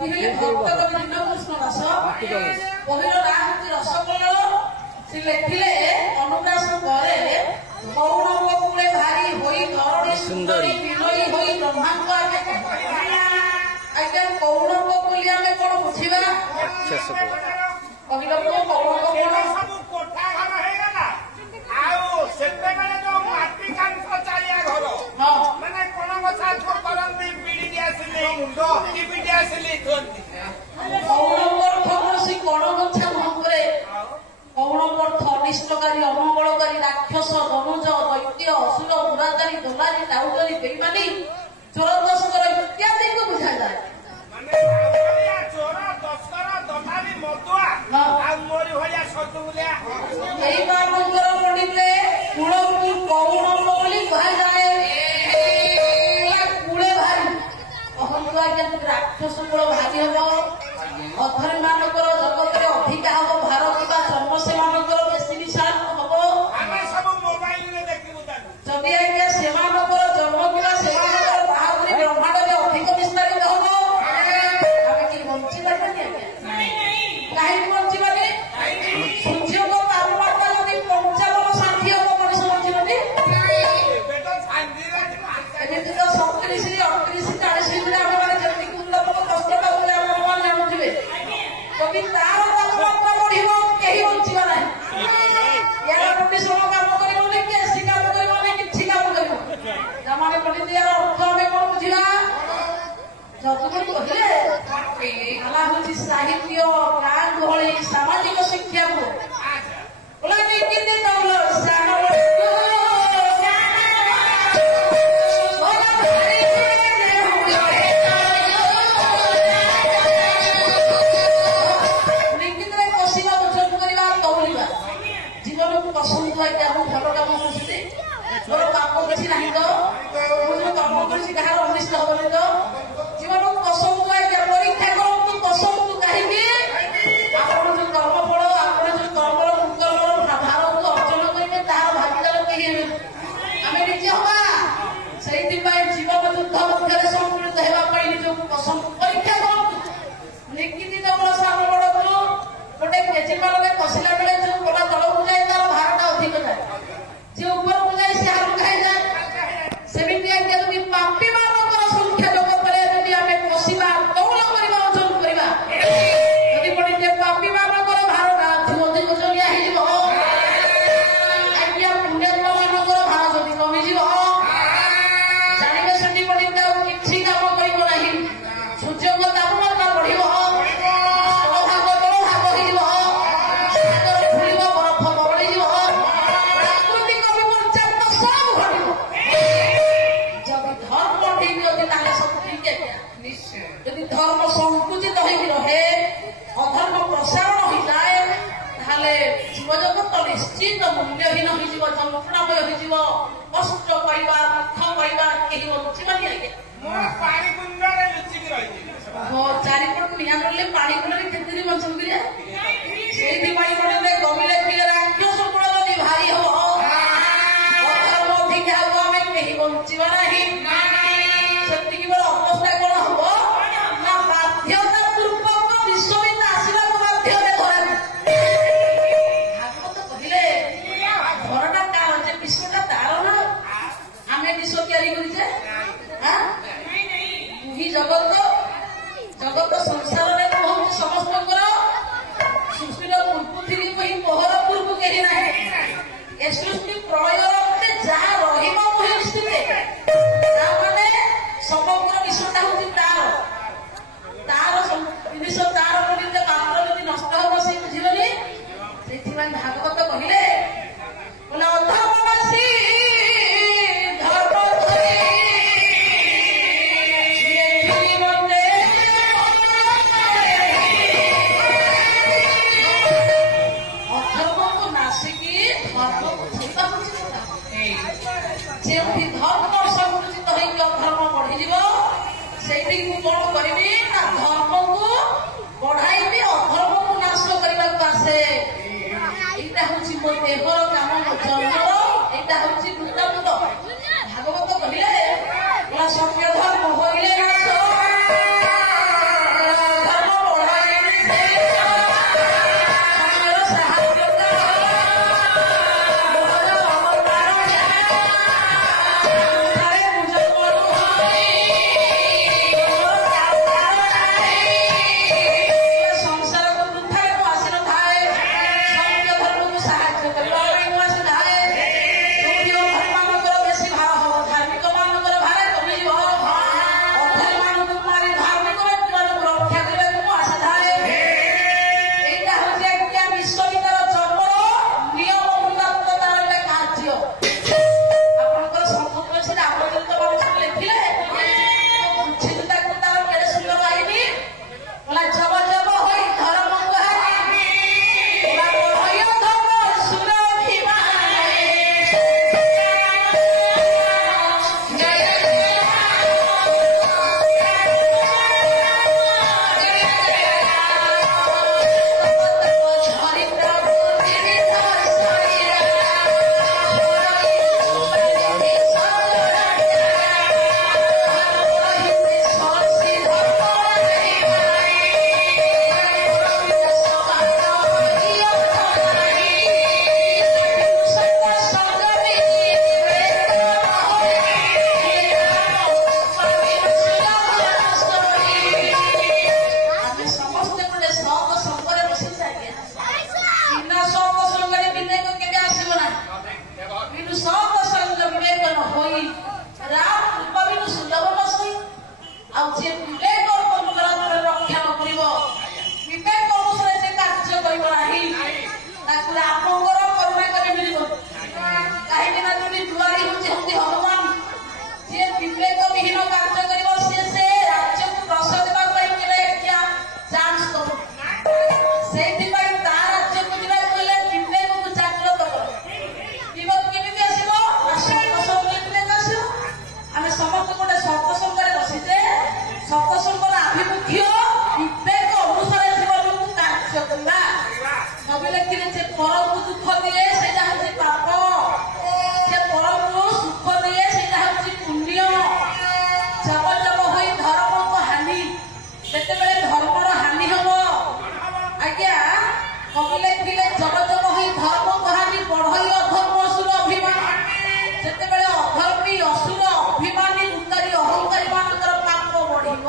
কবি হলে ভক্ত কবি দীনকৃষ্ণ দাস। কবির নাম হচ্ছে রসকল্লোল। সে লেখিলে অনুপ্রাস করে কৌরব কূলে ভারী হই ধরণী সুন্দরী বিনয়ী হই ব্রহ্মাঙ্গ আগে আজ্ঞা কৌরব কূলে আমি কোন বুঝিবা কহিল কৌরব কোন ସବୁ କୋଠା ଘର ହେଇଗଲା ଆଉ ସେତେବେଳେ ଯୋଉ ମାଟି କାନ୍ଥ ଚାଳିଆ ଘର ମାନେ କଣ କଥା କରନ୍ତି ପିଢି ଆସିଲେ ପିଢି ଆସିଲେ କୁହନ୍ତି କୌରବ ଅର୍ଥ କୌଣସି ଗଣଗଛା ମହଙ୍କରେ କୌରବ ଅର୍ଥ ଅନିଷ୍ଟକାରୀ ଅମଙ୍ଗଳକାରୀ ରାକ୍ଷସ ଦନୁଜ ଦୈତ୍ୟ ଅସୁର ଦୁରାଚାରୀ ଦୋଲାରୀ ଟାଉଟରୀ ବେଇମାନି ଚୋର ତସ୍କର ଇତ୍ୟାଦିକୁ ବୁଝାଯାଏ। ଚୋର ତସ୍କର ଦଲାଲି ମଦୁଆ ଆଉ ମୋରି ଭଳିଆ ସତୁଲିଆ ଏଇ ମାନଙ୍କର ପଡିଲେ କୂଳକୁ କୌରବ ବୋଲି କୁହାଯାଏ। କୂଳେ ଭାରି କହନ୍ତୁ ଆଜ୍ଞା ରାକ୍ଷସ କୂଳ ଭାରି ହବ ଅଧରୀ ମାନଙ୍କର ଜଗତରେ ଅଧିକା ହବ ଭାର ଥିବା ଚର୍ମ ସେମାନଙ୍କର ବେଶୀ ବିଶାଳ ହବ। ଆମେ ସବୁ ମୋବାଇଲରେ ଦେଖିବୁ ତାକୁ ଯଦି ଆଜ୍ଞା ସେମାନଙ୍କର ଜନ୍ମ କିମ୍ବା ସେମାନଙ୍କର ବାହାଦୁରୀ ବ୍ରହ୍ମାଣ୍ଡରେ ଅଧିକ ବିସ୍ତାରିତ ହବ ଆମେ କି ବଞ୍ଚିପାରିବାନି ଆଜ୍ଞା କାହିଁକି ବଞ୍ଚିବାନି? ସୂର୍ଯ୍ୟଙ୍କ ତାପମାତ୍ରା ଯଦି 55 ଷାଠିଏ ହବ ମଣିଷ ବଞ୍ଚିବନି। ଏମିତି ତ 37 38 40 ଭିତରେ ଆମେ ମାନେ ଯେତିକି ଲୋକ କଷ୍ଟ ପାଉଥିଲେ ଆପଣ ମାନେ ଜାଣୁଥିବେ ଯଦି ତାର ତାପମାତ୍ରା ବଢିବ କେହି ବଞ୍ଚିବା ନାହିଁ। ଏହାର କଣ୍ଡିସନ କାମ କରିବନି କି ଏସି କାମ କରିବନି କିଛି କାମ କରିବ ସେମାନେ ପଣ୍ଡିତ ଏହାର ଅର୍ଥ ଆମେ କଣ ବୁଝିବା? ଯଦୁଗୁରୁ କହିଲେ ହେଲା ହଉଛି ସାହିତ୍ୟ ଗାଁ ଗହଳି ସାମାଜିକ ଶିକ୍ଷାକୁ କଷିବା ଓଜନ କରିବା ଦୌଡ଼ିବା ଜୀବନକୁ ପସନ୍ଦ ଆଜ୍ଞା ମୁଁ ଭଲ କାମ କରୁଛି ମୋର ପାପ କିଛି ନାହିଁ ତ ମୁଁ ଯୋଉ କାମ କରୁଛି କାହାର ଅନିଷ୍ଟ ହବନି ତ ଜୀବନକୁ ପସନ୍ଦ ଆଜ୍ଞା ପରୀକ୍ଷା କରନ୍ତୁ ପସନ୍ଦ କାହିଁକି ଆପଣ ଯୋଉ କର୍ମଫଳ ଆପଣ ଯୋଉ କର୍ମର କୁକର୍ମର ଭାରକୁ ଅର୍ଜନ କରିବେ ତାହାର ଭାଗିଦାର କେହି ହେବେ ଆମେ ନିଜେ ହବା। ସେଇଥିପାଇଁ ଜୀବନ ଯୁଦ୍ଧ ମଧ୍ୟରେ ସମ୍ମିଳିତ ହେବା ପାଇଁ ନିଜକୁ ପସନ୍ଦ ପରୀକ୍ଷା କରନ୍ତୁ। ନିକିତି ଦବଳ ସାମ ବଳକୁ ଗୋଟେ କେଜିମାନରେ କଷିଲା ବେଳେ ଯୋଉ ଗୋଟା ତଳକୁ ଯାଏ ତାର ଭାରଟା ଅଧିକ ଯାଏ ଯିଏ ଉପରକୁ ଯାଏ ସେ ହାଲୁକା ହେଇଯାଏ। ସେମିତି ଆଜ୍ଞା ଯଦି ପାପୀ ମାନଙ୍କର ସଂଖ୍ୟା ଜଗତରେ ଯଦି ଆମେ କଷିବା କୌଣ କରିବା ଓଜନ କରିବା ଯଦି ପଡିଯିବ ପାପୀ ମାନଙ୍କର ଭାରଟା ଅଧିକ ଓଜନିଆ ହେଇଯିବ ଆଜ୍ଞା ପୁଣ୍ୟାତ୍ମ ମାନଙ୍କର ଭାର ଯଦି କମିଯିବ ଜାଣିବେ ସେଠି ପଡିଯିବ ଆଉ କିଛି କାମ କରିବ ନାହିଁ। ସୂର୍ଯ୍ୟଙ୍କ ତାପମାତ୍ରା ବଢିବ ଯଦି ଧର୍ମ ସଂକୁଚିତ ହେଇକି ରହେ ଅଧର୍ମ ପ୍ରସାରଣ ହୋଇଯାଏ ତାହେଲେ ଜୀବଜଗତ ନିଶ୍ଚିତ ମୂଲ୍ୟହୀନ ହୋଇଯିବ ଯନ୍ତ୍ରଣାମୟ ହୋଇଯିବ କଷ୍ଟ କରିବା ଦୁଃଖ କରିବା କେହି ବଞ୍ଚିବାନି ଆଜ୍ଞା। ମୋର ପାଣି କୁଣ୍ଡରେ ଲୁଚିକି ରହିଛି ଚାରିପଟ ନିଆଁ ନଲେ ପାଣି କୁଣ୍ଡରେ କେତେ ବଞ୍ଚୁକିରି ସେଇଥିପାଇଁ ଗୋଟେ କବି ଲେଖିଲେ ରାକ୍ଷସ କୂଳ ଯଦି ଭାରି ହବ ଅଧର୍ମ ଅଧିକା ହବ ଆମେ କେହି ବଞ୍ଚିବା ନାହିଁ। ସେତିକି ବେଳେ ଅବସ୍ଥା କଣ ହବ ନା ବାଧ୍ୟତା ପୂର୍ବକ ବିଶ୍ୱବିଦ୍ୟା ଆସିବାକୁ ବାଧ୍ୟ ହେବେ ଘରେ। ଭାଗବତ କହିଲେ ଘରଟା କାହାର ଯେ ବିଶ୍ୱଟା ତାର ନା ଆମେ ବିଶ୍ୱ ତିଆରି କରିଛେ ବୁହି ଜଗତ ଜଗତ ସଂସାରରେ କହୁଛି ସମସ୍ତଙ୍କର ସୃଷ୍ଟିର ପୂର୍ବରୁ କହି ପହର ପୂର୍ବରୁ କେହି ନାହିଁ। ଏ ସୃଷ୍ଟି ପ୍ରଳୟରେ ଯାହା ରହିବ ମୁହୂର୍ତ୍ତେ ତାମାନେ ସମଗ୍ର ବିଶ୍ୱଟା ହଉଛି ତାର ଜିନିଷ ତାର ପଡ଼ିଲେ ମାତ୍ର ଯଦି ନଷ୍ଟ ହବ ସେ ବୁଝିବନି। ସେଇଥିପାଇଁ ଭାଗବତ କହିଲେ ଅଧର୍ମବାସୀ ଧର୍ମ ଅଧର୍ମକୁ ନାସିକି ଧର୍ମକୁ ଛେଇବା ହଉଛି ଯେଉଁଠି ଧର୍ମ ସଂକୁଚିତ ହେଇକି ଅଧର୍ମ ବଢିଯିବ ସେଇଠିକୁ କଣ କରିବି ନା ଧର୍ମକୁ ବଢାଇବି ଅଧର୍ମକୁ ନାଶ କରିବାକୁ ଆସେ। ଏଇଟା ଯେତେବେଳେ ଧର୍ମର ହାନି ହବ ଆଜ୍ଞା କବି ଲେଖିଲେ ଜଗ ଜଗ ହୋଇ ଧର୍ମ କହାନି ବଢଇ ଅଧର୍ମ ଅସୁର ଅଭିମାନ ଯେତେବେଳେ ଅଧର୍ମୀ ଅସୁର ଅଭିମାନୀ ଉତ୍ତାରୀ ଅହଙ୍କାରୀ ମାନଙ୍କର ପାପ ବଢିବ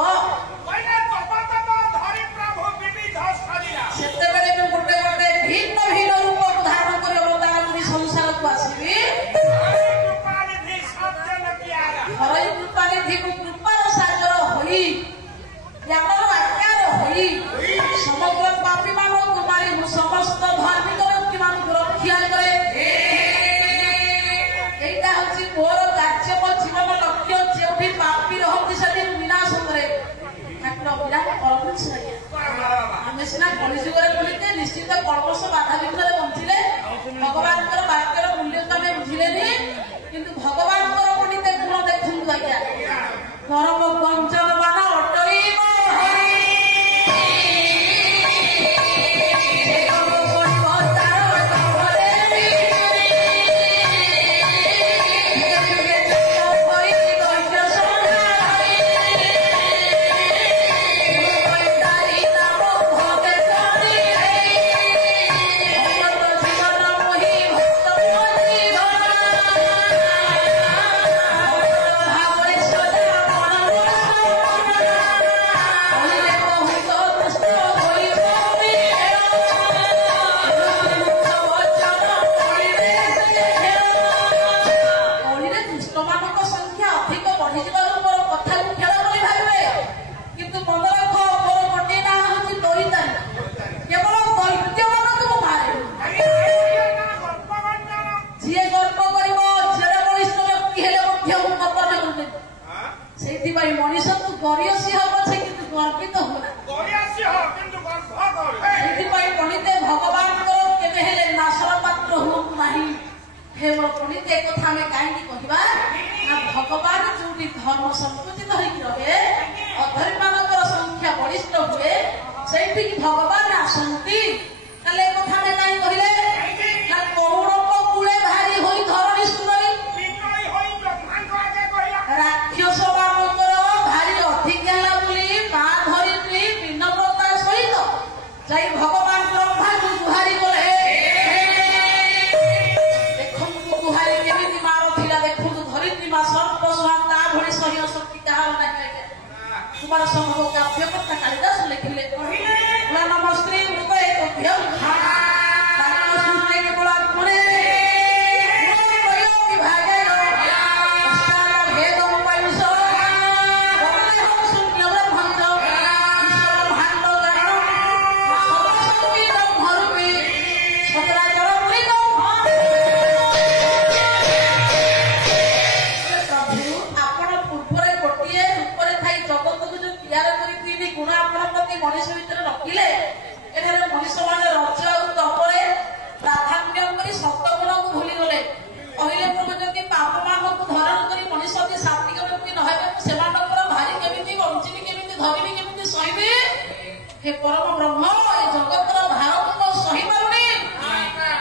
ସେତେବେଳେ ମୁଁ ଗୋଟେ ଗୋଟେ ଭିନ୍ନ ଭିନ୍ନ ରୂପକୁ ଧାରଣ କରି ଅବତାର କରି ସଂସାରକୁ ଆସିବି ଘରୋଇ କୃପାନିଧିକୁ କୃପାର ସାଗର ହୋଇ ଜ୍ଞାନର ଆକାର ହୋଇ ସମଗ୍ର ପାପୀ ମାନଙ୍କୁ ମାରି ମୁଁ ସମସ୍ତ ଧାର୍ମିକ ବ୍ୟକ୍ତି ମାନଙ୍କୁ ରକ୍ଷା କରେ ଏଇଟା ହଉଛି ମୋର କାର୍ଯ୍ୟ ମୋ ଜୀବନ ଲକ୍ଷ୍ୟ ଯେଉଁଠି ପାପୀ ରହନ୍ତି ସେଠି ବିନାଶ କରେ ଠାକୁର ବିରାଟ ପରମେଶ ଆମେ ସିନା କଳିଯୁଗରେ ବୁଲିତେ ନିଶ୍ଚିତ କଳ୍ପଷ ବାଧାବିଘ୍ନରେ ବଞ୍ଚିଲେ ଭଗବାନଙ୍କର ବାକ୍ୟର ମୂଲ୍ୟକୁ ଆମେ ବୁଝିଲେନି କିନ୍ତୁ ଭଗବାନଙ୍କର ପଣ୍ଡିତେ ଗୁଣ ଦେଖନ୍ତୁ ଆଜ୍ଞା ଧର୍ମ ବଞ୍ଚନ ମାନ ଅଟଳିବ ମଣିଷକୁ ଗରିୟସୀ ହବ ସେ କିନ୍ତୁ ଗର୍ବିତ ହୁଏ ସେଥିପାଇଁ ପଣ୍ଡିତେ ଭଗବାନଙ୍କର କେବେ ହେଲେ ନାଶର ପାତ୍ର ହୁଅନ୍ତୁ ନାହିଁ ହେ ମୋ ପଣ୍ଡିତେ କଥା ଆମେ କାହିଁକି କହିବା ନା ଭଗବାନ ଯୋଉଠି ଧର୍ମ ସଂକୁଚିତ ହେଇକି ରହେ ଅଧର୍ମୀ ମାନଙ୍କର ସଂଖ୍ୟା ବଳିଷ୍ଠ ହୁଏ ସେଇଠିକି ଭଗବାନ ଆସନ୍ତି ତାହେଲେ ଏ କଥା ଆମେ କାହିଁ କହିଲେ ନା କୌଣଙ୍କ କୂଳେ ଭାରି ହୋଇ ଧରଣୀ ସୁନ୍ଦରୀ ରାକ୍ଷସ ମାନଙ୍କର ଭାରି ଅଧିକା ହେଲା ବୋଲି ମା ଧରିତ୍ରୀ ବିନମ୍ରତା ସହିତ ଯାଇ ଭଗବାନ ବ୍ରହ୍ମାଙ୍କୁ ଗୁହାରି କଲେ ଦେଖନ୍ତୁ ଗୁହାରି କେମିତି ମାର ଥିଲା ଦେଖନ୍ତୁ ଧରିତ୍ରୀ ମା ସର୍ପ ସୁହା ତା ଭଳି ସହ୍ୟ ଶକ୍ତି କାହାର ନାହିଁ କୁମାର ସମ୍ଭବ କାବ୍ୟକର୍ତ୍ତା କାଳିଦାସ ଲେଖିଲେ ନମ ସ୍ତ୍ରୀ ମୃତ ଏକ ସୃଷ୍ଟି କେବଳ ଆତ୍ମରେ ମଣିଷ ଭିତରେ ରଖିଲେ ଏଠାରେ ମଣିଷ ମାନେ ରଜ ଆଉ ତପରେ ପ୍ରାଧାନ୍ୟ କରି ସତ ଗୁଣକୁ ଭୁଲିଗଲେ କହିଲେ ପ୍ରଭୁ ଯଦି ପାପ ମାନଙ୍କୁ ଧାରଣ କରି ମଣିଷ ଯଦି ସାତ୍ବିକ ବ୍ୟକ୍ତି ନ ହେବେ ସେମାନଙ୍କର ଭାରି କେମିତି ବଞ୍ଚିବି କେମିତି ଧରିବି କେମିତି ସହିବି ହେ ପରମ ବ୍ରହ୍ମ ଏ ଜଗତର ଭାରକୁ ମୁଁ ସହି ପାରୁନି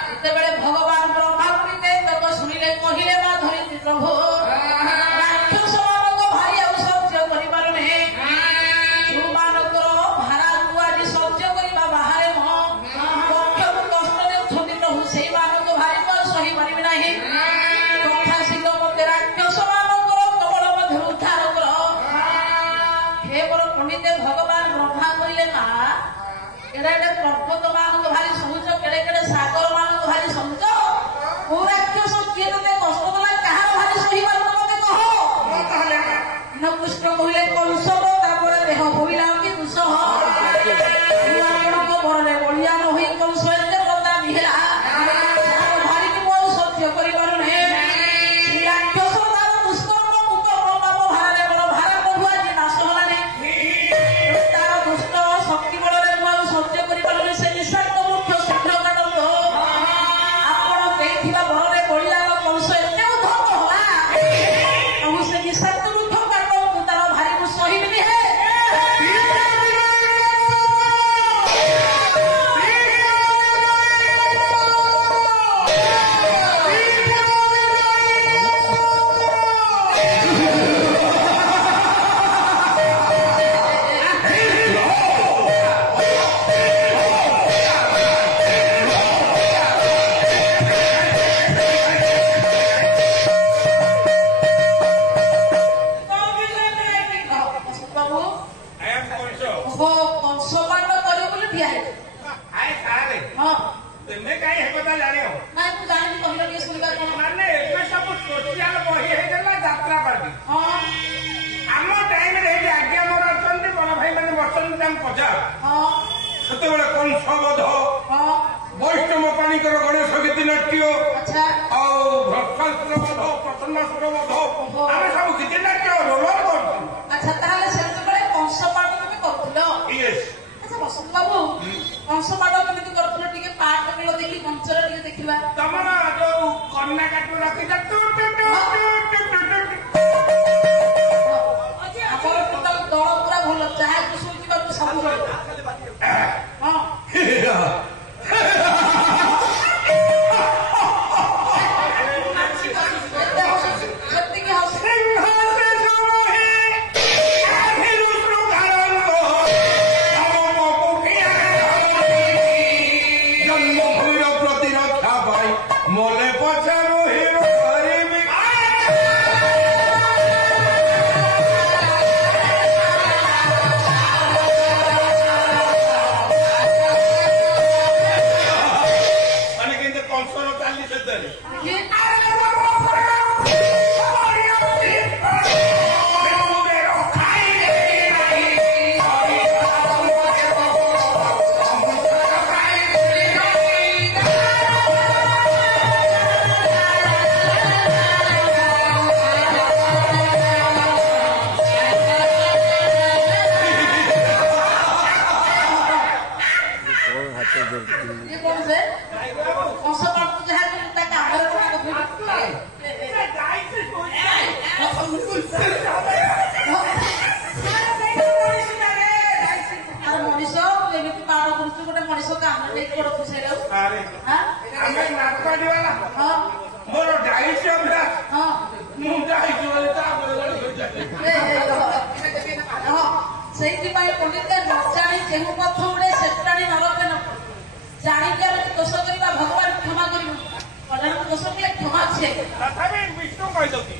ଯେତେବେଳେ ଭଗବାନ ବ୍ରହ୍ମା ପଣ୍ଡିତେ ତାକୁ ଶୁଣିଲେ କହିଲେ ମା ଧରିତ୍ରୀ ପ୍ରଭୁ ରାକ୍ଷସ ମାନଙ୍କ ଭାରି ଆଉ ସହ୍ୟ କରିପାରୁନି ভগবান ব্রহ্মা কহিলে মা এরা এটা পর্বত ମାନଙ୍କୁ ভারি সহজ কেড়ে কেড়ে সাগর ମାନଙ୍କୁ ভারি সহজ କୋଉ ରାକ୍ଷସ କିଏ ତତେ କଷ୍ଟ ଦେଲା କାହାର ଭାରି ସହି ପାରୁନ ମତେ କହ କୃଷ୍ଣ କହିଲେ କଂସବ ତାପରେ ଦେହ ହୋଇଲା କି ଦୁଃସହ ଆପଣଙ୍କ ବଳରେ ବଳିଆ ନ ହୋଇ କଂସ ଏତେ ବଦନାମୀ ହେଲା ଭାରିକି ମୁଁ ଆଉ ସହ୍ୟ କରିପାରୁନି ରାକ୍ଷସ ତାର ଦୁଷ୍କର୍ମ କୁକର୍ମ ପାପ ଭାରରେ ବଳ ଭାର ପ୍ରଭୁ ଆଜି ନାଶ ହେଲାନି ତାର ଦୁଷ୍ଟ ଶକ୍ତି ବଳରେ ମୁଁ ଆଉ ସହ୍ୟ କରିପାରୁନି ସେ ନିଶାନ୍ତ ମୁଖ୍ୟ ଶୀଘ୍ର କାଟନ୍ତୁ ଆପଣ ଦେଇଥିବା ବଳରେ ବଳିଲା କଂସ ଏତେ ଉଦ୍ଧତ ହେଲା ପ୍ରଭୁ ସେ ନିଶାନ୍ତ ମୁଖ୍ୟ କାଟନ୍ତୁ ତାର ଭାରି ମୁଁ ସହିବିନି ହେ ପଚାର ସେତେବେଳେ କଂସବଧ ବୈଷ୍ଣବ ପାଣିକର ଗଣେଶ ଗୀତି ନାଟ୍ୟ ଆଉ ଭ୍ରଷ୍ଟାସୁର ବଧ ପ୍ରଚଣ୍ଡାସୁର ବଧ ଆମେ ସବୁ ଗୀତି ନାଟ୍ୟ ରୋଲର କରୁଛୁ। ଆଚ୍ଛା ତାହେଲେ ସେତେବେଳେ କଂସ ପାଠ ବି କରୁଥିଲ? ଆଚ୍ଛା ବସନ୍ତ ବାବୁ କଂସ ପାଠ କେମିତି କରୁଥିଲ ଟିକେ ପାଠ ମିଳ ଦେଖି ମଞ୍ଚରେ ଟିକେ ଦେଖିବା। ତମର ଯୋଉ କନ୍ୟା କାଟୁ ରଖିଛ ଆମର ଦଳ ପୁରା ଭଲ ଯାହାକୁ ଶୁଣିଛି ପାରୁଛୁ ସବୁ ସେଇଥିପାଇଁ ପଣ୍ଡିତ ନ ଜାଣି ଯେଉଁ ପଥ ଉଡ଼େ ସେଟାଣି ନରକେ ନ ଜାଣିକି ଆମେ ଦୋଷ କରିବା ଭଗବାନ କ୍ଷମା କରିବୁ ଅଜାଣକୁ ଦୋଷ କଲେ କ୍ଷମା ଅଛି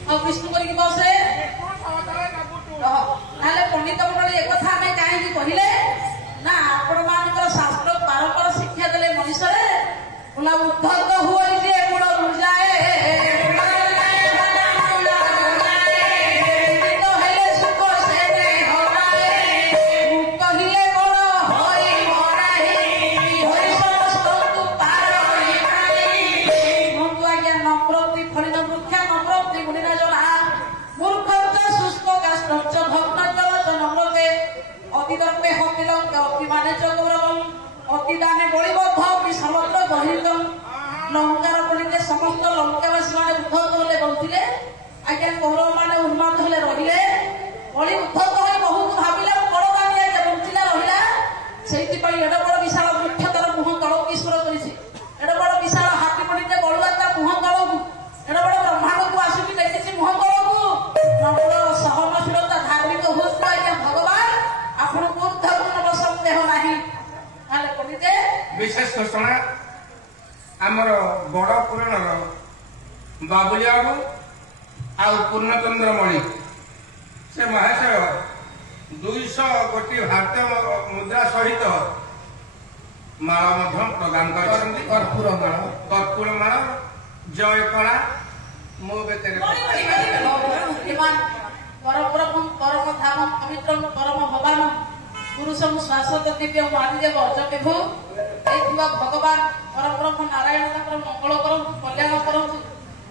ଆଉ ବିଷ୍ଣୁ କରିକି ବସେ ତାହେଲେ ପଣ୍ଡିତ ମଣ୍ଡଳୀ ଏକଥା ଆମେ କାହିଁକି କହିଲେ ନା ଆପଣ ମାନଙ୍କର ଶାସ୍ତ୍ର ବାରମ୍ବାର ଶିକ୍ଷା ଦେଲେ ମଣିଷରେ ବୋଲା ଉଦ୍ଧତ ହୁଏ ଯେ ଗୁଣରୁ ଯାଏ অতিদানে বলিবদ্ধ বিশালত্ব গহিত লঙ্কার বলিতে সমস্ত লঙ্কাবাসী মানে উদ্ধত হলে বলছিলে আজ্ঞা কৌরব মানে উন্মাদ হলে রহিলে বলি উদ্ধত হয়ে বহুত ভাবিলে বড়দানি আজ্ঞা বঞ্চিলা রহিলা সেইপাই এড বড় বিশাল বৃক্ষ তার মুহ তলক ঈশ্বর করেছে এড বড় বিশাল হাতি বলিতে বড়ুয়া তা মুহ তলকু এড বড় ব্রহ্মাণ্ডকু আসিকি দেখেছি মুহ তলকু নম্র সহনশীলতা ধার্মিক হচ্ছে আজ্ঞা ভগবান আপনার উদ্ধত নবসম দেহ নাহি विशेष घोषणा आमर बड़ पुराणर बाबुलिया बाबू आ पूर्णचंद्र मणि से महाशय 200 कोटी भारतीय मुद्रा सहित माल प्रदान कर्पूर माल जय कला मो परम धाम पवित्र परम भवान पुरुषम शाश्वत दिव्य महादेव अजकेभु भगवान परब्रह्म नारायण मंगल करतु कल्याण करतु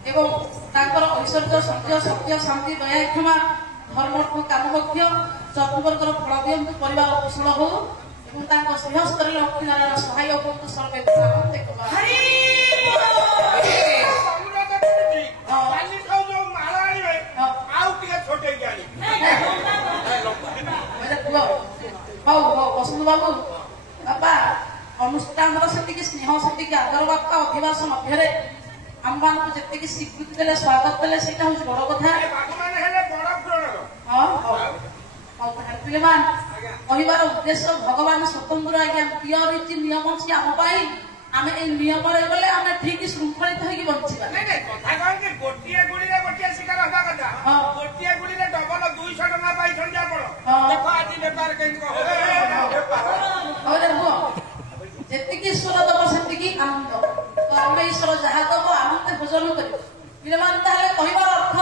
एवं ऐश्वर्य सत्य सत्य शांति दया क्षमा धर्म कामभक्ष चतुर्वर्गर फल दिंतु परिवार कुशल हो श्रीहस्तर लक्ष्मी नारायण सहाय होतु सर्वे बसंत बाबू बापा अनुष्ठान से स्नेह से आदर बापा अधिवास मध्य आम मान जी स्वीकृति देले स्वागत देले से बड़ कथा कहबार उद्देश्य भगवान स्वतंत्र आज्ञा प्रिय रीति नियम अच्छी आम आम नियम गले आम ठीक श्रृंखलित होगी बचा गोटे गुड़ी गोटे शिकार हवा कथा गोटे गुड़ी डबल 200 टका पाई जी ईश्वर दब से आनंद तो आम ईश्वर जहाँ दब आनंद भोजन कर कहबार अर्थ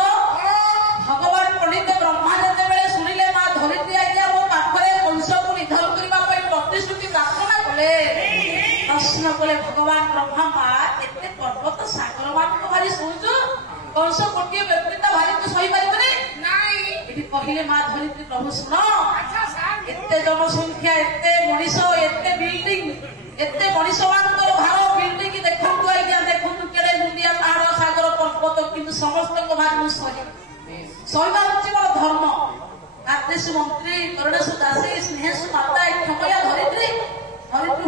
भगवान पंडित ब्रह्मा जिते शुणिले माँ धरित्री आज्ञा मो पाखे कंस को निधन କଲେ ଭଗବାନ ବ୍ରହ୍ମା ମା ଏତେ ପର୍ବତ ସାଗର ମାନଙ୍କୁ ଭାରି ଶୁଣୁଛୁ କଂସ ଗୋଟିଏ ବ୍ୟକ୍ତି ତା ଭାରି ତୁ ସହିପାରିବୁନି ନାଇଁ ଏଠି କହିଲେ ମା ଧରିତ୍ରୀ ପ୍ରଭୁ ଶୁଣ ଆଚ୍ଛା ସାର୍ ଏତେ ଜନସଂଖ୍ୟା ଏତେ ମଣିଷ ଏତେ ବିଲ୍ଡିଂ ଏତେ ମଣିଷ ମାନଙ୍କର ଭାର ବିଲ୍ଡିଂ ଦେଖନ୍ତୁ ଆଜ୍ଞା ଦେଖନ୍ତୁ କେଡେ ମୁଣ୍ଡିଆ ପାହାଡ ସାଗର ପର୍ବତ କିନ୍ତୁ ସମସ୍ତଙ୍କ ଭାରି ମୁଁ ସହିବା ହଉଛି ମୋର ଧର୍ମ ଆଦେଶ ମନ୍ତ୍ରୀ କରୁଣେଶ ଦାସୀ ସ୍ନେହେଶ ମାତା କ୍ଷମୟା ଧରିତ୍ରୀ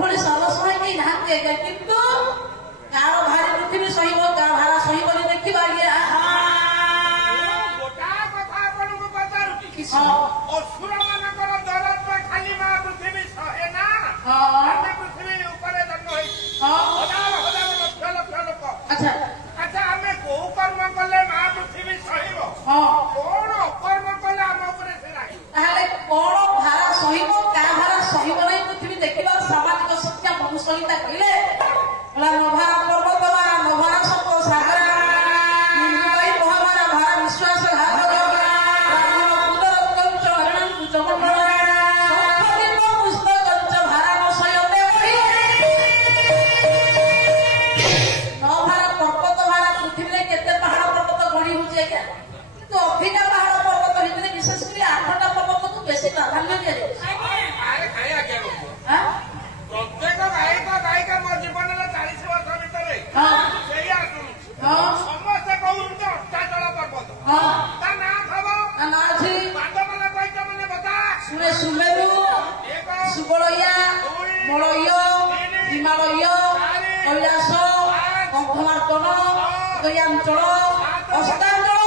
ଭଳି ସର୍ବସମୟ କେହି ନାହାନ୍ତି ଆଜ୍ଞା କିନ୍ତୁ କାହାର ଭାରି ପୃଥିବୀ ସହିବ କାହା ଭାରା ସହିବନି ଦେଖିବା ଆଜ୍ଞା ଗୋଟା କଥା ଆପଣଙ୍କୁ ପଚାରୁଛି ହଁ ଅସୁର ମାନଙ୍କର ଦରଦ ଖାଲି ମା ପୃଥିବୀ ସହେ ନା ହଁ ଆମେ ପୃଥିବୀ ଉପରେ ଜନ୍ମ ହେଇଛୁ ହଁ ହଜାର ହଜାର ଲକ୍ଷ ଲକ୍ଷ ଲୋକ ଆଚ୍ଛା ଆଚ୍ଛା ଆମେ କୋଉ କର୍ମ କଲେ ମା ପୃଥିବୀ ସହିବ ହଁ କଣ ଅକର୍ମ କଲେ ଆମ ଉପରେ ସେ ରାଗିବ ତାହେଲେ କଣ ଭାରା ସହିବ କାହା ଭାରା ସହିବ ନାହିଁ ପୃଥିବୀ ଦେଖିବା ସାମାଜିକ ଶିକ୍ଷା ମନୁ ସହିତା କହିଲେ ନଭା ପର୍ବତ ଭାରା ନଭାରା ସପ ସାଗର ମହାଭାରା ଭାରା ବିଶ୍ୱାସ ଅଧିକା ପାହାଡ ପର୍ବତ ଭିତରେ ବିଶେଷ କରି 8ଟା ପର୍ବତକୁ ବେଶୀ ପ୍ରାଧାନ୍ୟ ଦିଆଯାଉଛି ଆରେ ଖାଇ ଆଜ୍ଞା ପ୍ରତ୍ୟେକ ଗାୟକ ଗାୟିକା ମୋ ଜୀବନରେ 40 ବର୍ଷ ଭିତରେ ସେଇଆ ଶୁଣୁଛି ସମସ୍ତେ କହୁଛନ୍ତି ଅଷ୍ଟାଚଳ ପର୍ବତ ତା ନାଁ ଥବ ପାଦମାନେ କହିଛ ମାନେ ବତା ସୁମେରୁ ସୁବଳୟା ମଳୟ ହିମାଳୟ କୈଳାସ କନ୍ଧମାର୍ଦ୍ଦନ ଦୟାଞ୍ଚଳ ଅଷ୍ଟାଞ୍ଚଳ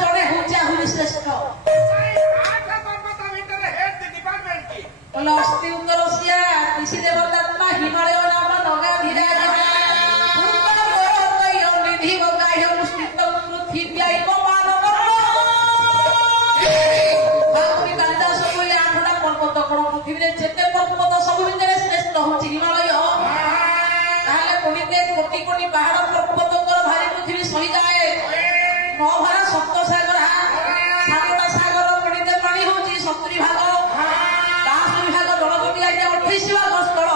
ଜଣେ ହଉଛି ଆହୁରି ଶ୍ରେଷ୍ଠ ଅସ୍ତି ଉତ୍ତରସିଆ ଋଷି ଦେବତାତ୍ମା ହିମାଳୟ ନାମ ନଗାଧିରା ନିଧି ବଗାହ୍ୟ ମୁଷ୍ଟିତ ପୃଥିବୀ ମାନବ କାଳିଦାସ କହିଲେ 8ଟା ପର୍ବତ କଣ ପୃଥିବୀରେ ଯେତେ ପର୍ବତ ସବୁ ଭିତରେ ଶ୍ରେଷ୍ଠ ହଉଛି ହିମାଳୟ ତାହେଲେ କୋଟି କୋଟି ପାହାଡ ପର୍ବତଙ୍କର ଭାରି ପୃଥିବୀ ସହିଯାଏ ନଭାରା ସପ୍ତ ସାଗର 7ଟା ସାଗର ପଡିতে ପାଣି ହଉଛି 70 ଭାଗ 52 ଭାଗ ଜଳପତି ଆଜ୍ଞା 28 ଭାଗ ସ୍ଥଳ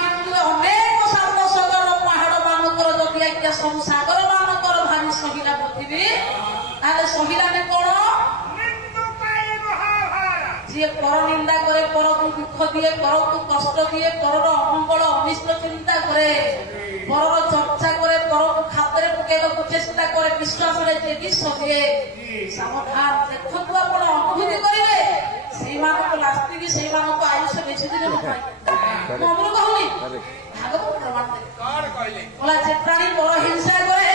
କିନ୍ତୁ ଅନେକ ସାତ ସାଗର ପାହାଡ ମାନଙ୍କର ଯଦି ଆଜ୍ଞା ସବୁ ସାଗର ମାନଙ୍କର ଭାରି ସହିଲା ପୃଥିବୀ ତାହେଲେ ସହିଲାନେ କଣ ଯିଏ ପର ନିନ୍ଦା କରେ ପରକୁ ଦୁଃଖ ଦିଏ ପରକୁ କଷ୍ଟ ଦିଏ ପରର ଅମଙ୍ଗଳ ଅନିଷ୍ଟ ଚିନ୍ତା କରେ ପରର ଚର୍ଚ୍ଚା করে পরକୁ ଖାତରେ ପକେଇବାକୁ ଚେଷ୍ଟା করে ବିଶ୍ୱାସରେ ଯେ ବିଷ ଦିଏ ସାବଧାନ ଦେଖନ୍ତୁ ଆପଣ ଅନୁଭୂତି କରିବେ ସେଇମାନଙ୍କୁ ଲାସ୍ତିକି ସେଇମାନଙ୍କୁ ଆୟୁଷ ବେଶୀ ଦିନ ମୁଁ ଅମୃତ କହୁନି ଭାଗବତ ପ୍ରମାଣ ଦେଲେ ଯେ ପ୍ରାଣୀ ବଡ ହିଂସା କରେ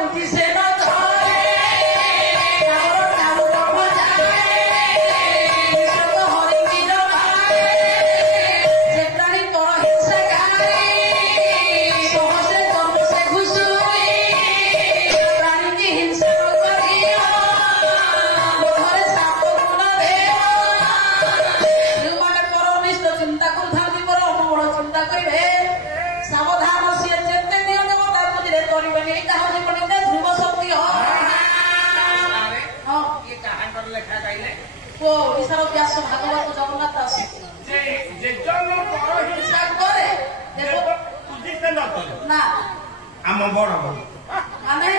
ବୁଝି ସେ ଓଡ଼ିଶାର ବ୍ୟାସ ଭାଗବତ ଜଗନ୍ନାଥ ଦାସ ହିଂସା କରେ ନା ଆମ ବଡ ମାନେ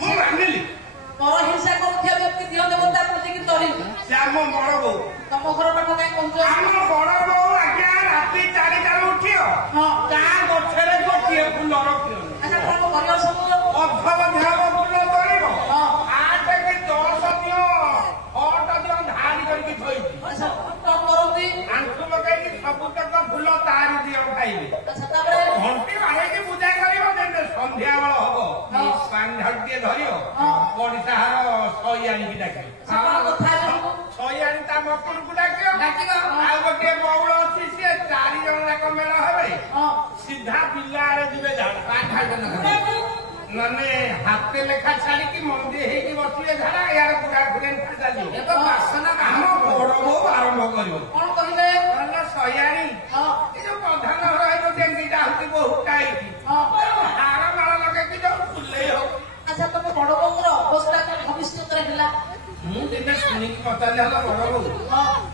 ମୁଁ ମାନିଲି ପର ହିଂସା କରୁଥିବା ବ୍ୟକ୍ତି ଦିଅ ଦେବତା ପ୍ରତିକି ତରିବୁ ସେ ଆମ ବଡ ବୋଉ ତମ ଘର ପାଖ କାଇଁ କହୁଛ ଆମ ବଡ ବୋଉ ଆଜ୍ଞା ରାତି 4ଟାରୁ ଉଠିବ ଗାଁ ଗଛରେ ଗୋଟିଏ ଫୁଲ ରଖିବ ଆଚ୍ଛା କଣ କରିବ ସବୁ ଅଧବଧ୍ୟାବ ଫୁଲ ତୋଳିବ 8 କି 10 ଦିନ 6ଟା ଦିନ ଧାଡ଼ି କରିକି ଥୋଇଛି କରନ୍ତି ଆଣ୍ଠୁ ଲଗେଇକି ସବୁତକ ଫୁଲ ତାରି ଦିଅ ଖାଇବେ ତାପରେ ଘଣ୍ଟି ବାଡ଼େଇକି ପୂଜା କରିବ ଯେମିତି ସନ୍ଧ୍ୟା ବେଳ ହବ ପାଣି ଝଡ଼ିଟିଏ ଧରିବ ପଡ଼ିଶାହାର ସଇ ଆଣିକି ଡାକିବ ସଇ ଆଣି ତା ମକୁରକୁ ଡାକିବ ଆଉ ଗୋଟିଏ ବଉଳ ଅଛି ସିଏ 4 ଜଣ ଯାକ ମେଳ ହେବେ ସିଧା ବିଲ ଆଡେ ଯିବେ ମାନେ ହାତେ ଲେଖା ଛାଡିକି ମନ୍ଦି ହେଇକି ବସିଲେ ଝାଡା ଇଆଡେ ପୁରା ଘୁରେ ଚାଲିବ ଏବେ ବାସନା ଆମ ବଡ ବୋଉ ଆରମ୍ଭ କରିବ କଣ କହିବେ ଭଲ ସୟାଣୀ ଏ ଯୋଉ ପ୍ରଧାନ ଘର ହେଇବ ଯେମିତି ଯାଉଛି ବହୁଟା ହେଇକି ହାଡ ମାଳ ଲଗେଇକି ଯୋଉ ଫୁଲେଇ ହଉ ଆଚ୍ଛା ତମ ବଡ ବୋଉଙ୍କର ଅବସ୍ଥା ଭବିଷ୍ୟତରେ ହେଲା ମୁଁ ଦିନେ ଶୁଣିକି ପଚାରିଲି ହେଲା ବଡ ବୋଉ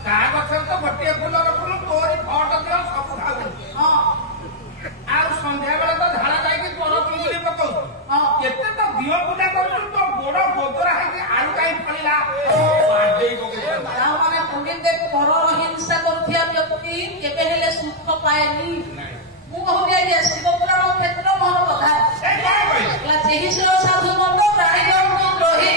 କାହା ଗଛରେ ତ ଗୋଟିଏ ଫୁଲ ରଖୁନୁ ତୋରି ଫଟ ଦିଅ ସବୁ ଖାଉଛୁ ଆଉ ସନ୍ଧ୍ୟାବେଳେ ତ ଝାଡା ଯାଇକି ପର ଚୁଙ୍ଗୁଡି ପକଉଛୁ କେତେ ତ ଦିଅ ପୂଜା କରୁଛୁ ତୋ ଗୋଡ ଗୋଦରା ହେଇକି ଆଳୁ କାହିଁ ଫଳିଲା ମାନେ ପୁଣିତେ ପରର ହିଂସା କରୁଥିବା ବ୍ୟକ୍ତି କେବେ ହେଲେ ସୁଖ ପାଏନି। ମୁଁ କହୁଛି ଆଜ୍ଞା ଶିବପୁରାଣ କ୍ଷେତ୍ର ମୋର କଥା ହେଲା ସେହି ସାଧୁ ମନ୍ଦ ପ୍ରାଣୀ ଦ୍ରୋହୀ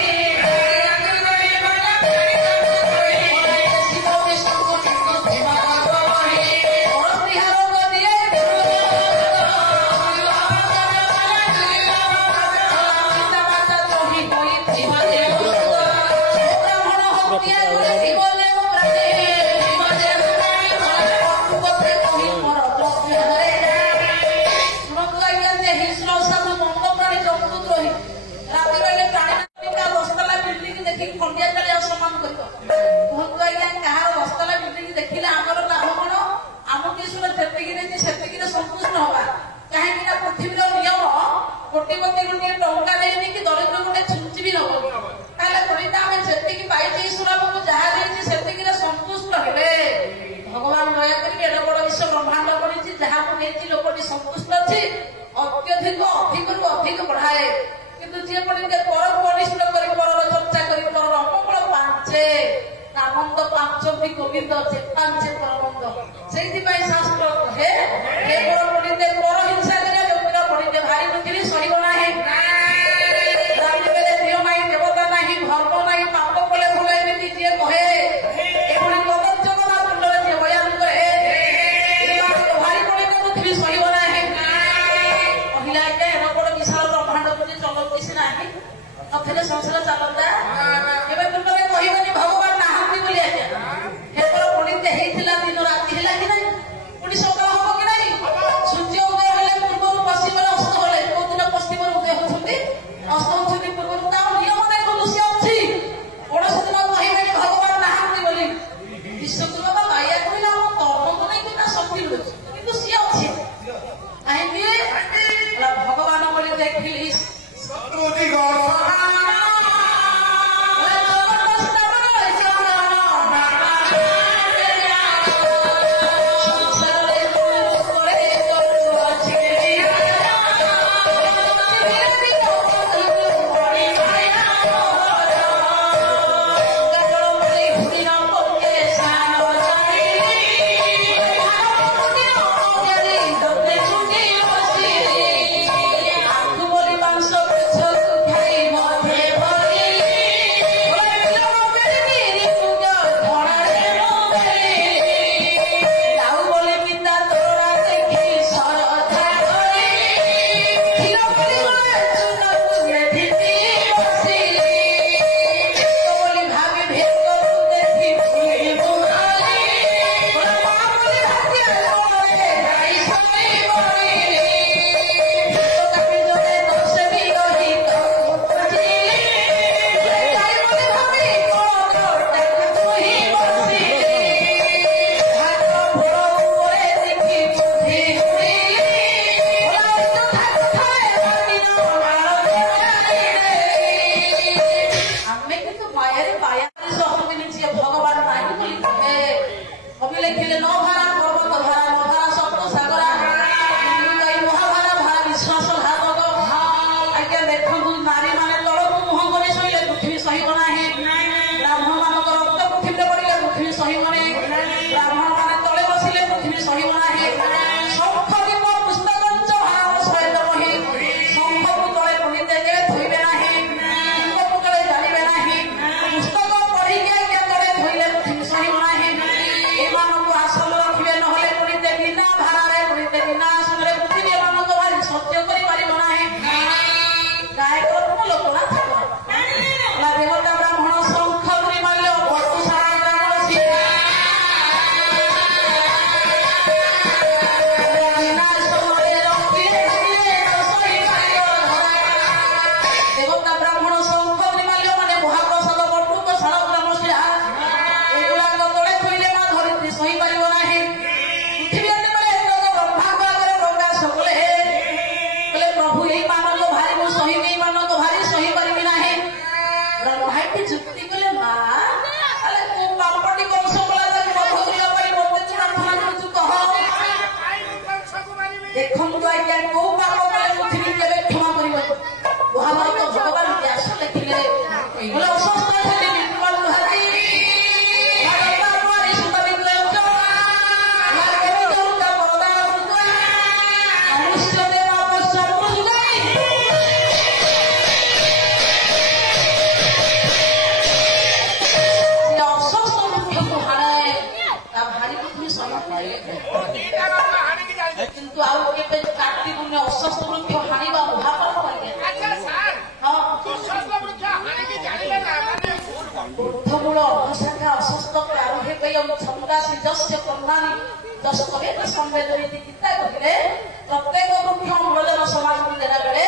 ଲୋକଟି ସନ୍ତୁଷ୍ଟ ଅଛି ଅତ୍ୟଧିକ ଅଧିକରୁ ଅଧିକ ବଢାଏ କିନ୍ତୁ ଯିଏ ପଡ଼ିతే ପରକୁ ଅନିଷ୍ଟ କରି ପରର ଚର୍ଚ୍ଚା କରି ପରର ଅମଙ୍ଗଳ ପାଞ୍ଚେ ନାମନ୍ଦ ପାଞ୍ଚ ବି ଗୋବିନ୍ଦ ପାଞ୍ଚେ ପରମନ୍ଦ। ସେଇଥିପାଇଁ ଶାସ୍ତ୍ର କହେ କେବଳ ପଡ଼ିତେ ପର ହିଂସା କରିବା ବ୍ୟକ୍ତିର ପଡ଼ିତେ ଭାରି ବୁଦ୍ଧି ସହିବ ନାହିଁ ଦେହ ନାହିଁ ଦେବତା ନାହିଁ ଧର୍ମ ନାହିଁ ପାପ କଲେ ଭଲ ଏମିତି ଯିଏ କହେ ଏଭଳି କଦର୍ଯ୍ୟତା ତୁଣ୍ଡରେ ଯିଏ ବୟାନ କରେ ଭାରି ପଡ଼ିତେ ବୁଦ୍ଧି ସହିବ ନାହିଁ କହିଲା ଆଜ୍ଞା ଏନ ବଡ ବିଶାଳ ବ୍ରହ୍ମାଣ୍ଡ ବୋଲି ଚଲଉଛି ସିନା ନଥିଲେ ସଂସାର ଚାଲନ୍ତା ଏବେ ତୁଣ୍ଡରେ କହିବନି ଭଗବାନ ନାହାନ୍ତି ବୋଲି ଆଜ୍ଞା କେବଳ ପଡ଼ିତେ ହେଇଥିଲା ଦିନ ରାତି ହେଲା କି ନାହିଁ ପୁଣି ସକାଳ ହବ କି ନାହିଁ ସୂର୍ଯ୍ୟ ଉଦୟ ହେଲେ ପୂର୍ବରୁ ପଶ୍ଚିମରେ ଅସ୍ତ ହେଲେ କୋଉଦିନ ପଶ୍ଚିମରେ ଉଦୟ ହଉଛନ୍ତି ଅସ୍ତ ହଉଛନ୍ତି ପୂର୍ବରୁ ତା ନିୟମ ଦେଖନ୍ତୁ ସିଏ ଅଛି କୌଣସି ଦିନ କହିବେନି ଭଗବାନ ନାହାନ୍ତି ବୋଲି ବିଶ୍ୱକର୍ମା ବା ମାୟା କହିଲା ଆମ କର୍ମକୁ ନେଇକି ତା ଶକ୍ତି ମିଳୁଛି କିନ୍ତୁ ସିଏ ଅଛି କାହିଁକି ଭଗବାନ ବୋଲି ଦେଖିଲି ऊर्ध्वमूल अधशाखा अशस्त प्रारंभिकयं छन्दासि यस्य कर्माणि दशकवेद संवेदयति गीता कहिले प्रत्येक वृक्ष अम्लजान समाजକୁ ଦେଲା ବେଳେ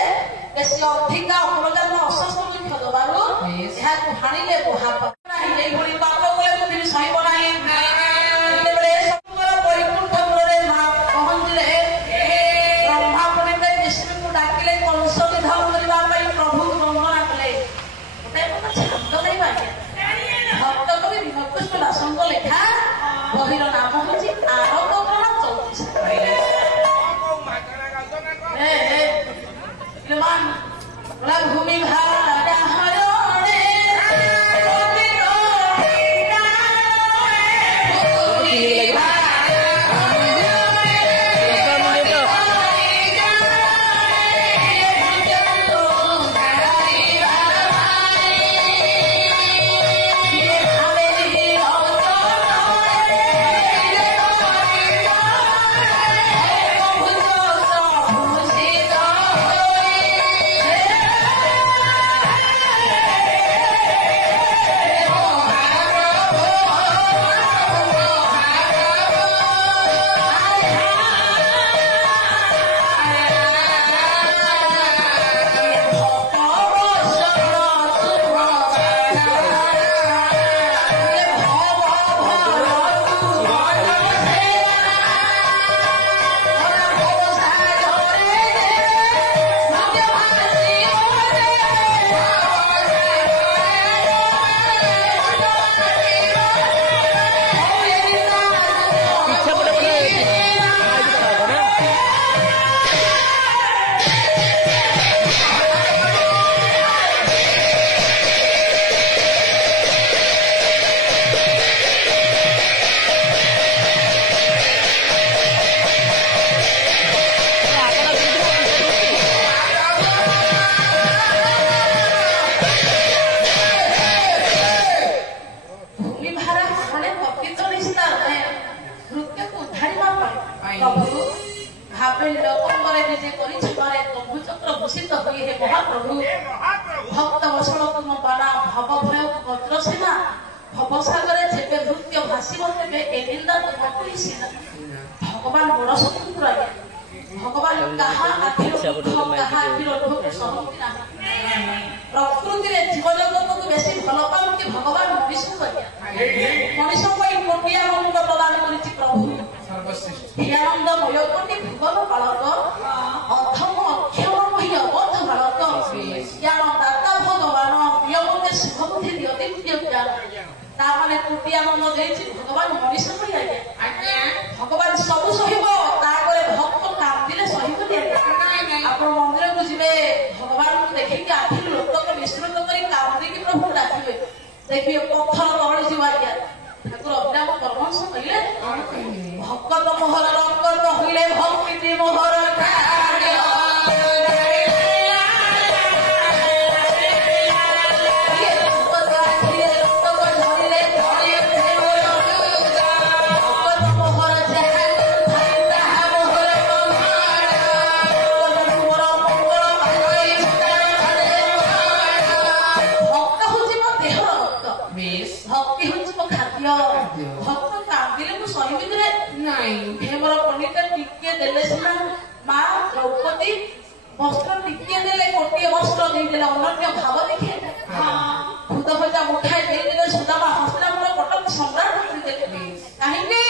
ବେଶୀ ଅଧିକା ଅମ୍ଳଜାନ ଅଶସ୍ତ ବୃକ୍ଷ ଦେବାରୁ ଏହାକୁ ହାଣିଲେ ବୁହା ନାହିଁ ଏଇଭଳି ପାପ କଲେ ପୃଥିବୀ ସହିବ ନାହିଁ ଯେତେବେଳେ ସବୁବେଳେ ବୈକୁଣ୍ଠପୁରରେ ପହଞ୍ଚିଲେ ବ୍ରହ୍ମା ପଣ୍ଡିତ ବିଷ୍ଣୁଙ୍କୁ ଡାକିଲେ କଂସ ବିଧାନ କରିବା ପାଇଁ ପ୍ରଭୁଙ୍କୁ ବନ୍ଦନା କଲେ ଗୋଟେ ଛାନ୍ଦ ନାହିଁ ବାକ୍ୟ ଭକ୍ତ କବି ବିଭକ୍ତ ଦାସଙ୍କ ଲେଖା ବହିର ନାମ ହେଉଛି ଆରତଗଣ 34 ଭୂମି ଭାରା ହରଣେ महाप्रभु भक्त वसण तुम बाणा भव भय वज्रसेना भवसागरे जेबे नृत्य भाषिब तेबे ए निंदा तुमको सीना भगवान बड़ स्वतंत्र भगवान कहा आखिर कहा आखिर लोक सहमति ना प्रकृति रे जीव जगत को बेसी भल पाउ कि भगवान मनुष्य करिया मनुष्य कोई कोटिया आनंद प्रदान करिछि प्रभु सर्वश्रेष्ठ हे आनंदमय कोटि भुवन बालक अथम अक्षर मही अबोध बालक ज्ञान दाता भगवान प्रियमते शुभबुद्धि दियति ज्ञान ता माने कोटि आनंद देछि भगवान मनुष्य करिया भगवान सब सहिब ता करे भक्त कांदिले सहिब दिया आपण मंदिर को जिबे भगवान को देखि कि आखिर लोक को विस्तृत करी कांदी की प्रभु डाकिबे देखिए पत्थर गहଳି जीवा गया ठाकुर अभिनव परमहंस कहले भक्त मोहर रंग कहले भक्ति मोहर भक्त कांदिले को सही भितरे नहीं हेमर पंडित टिके देले सिना मां द्रौपदी वस्त्र टिके देले कोटी वस्त्र दे देले अनन्य भाव देखे हां भूत भजा मुठाई दे देले सुदामा हस्तिनापुर कटक सम्राट कर देले काहे के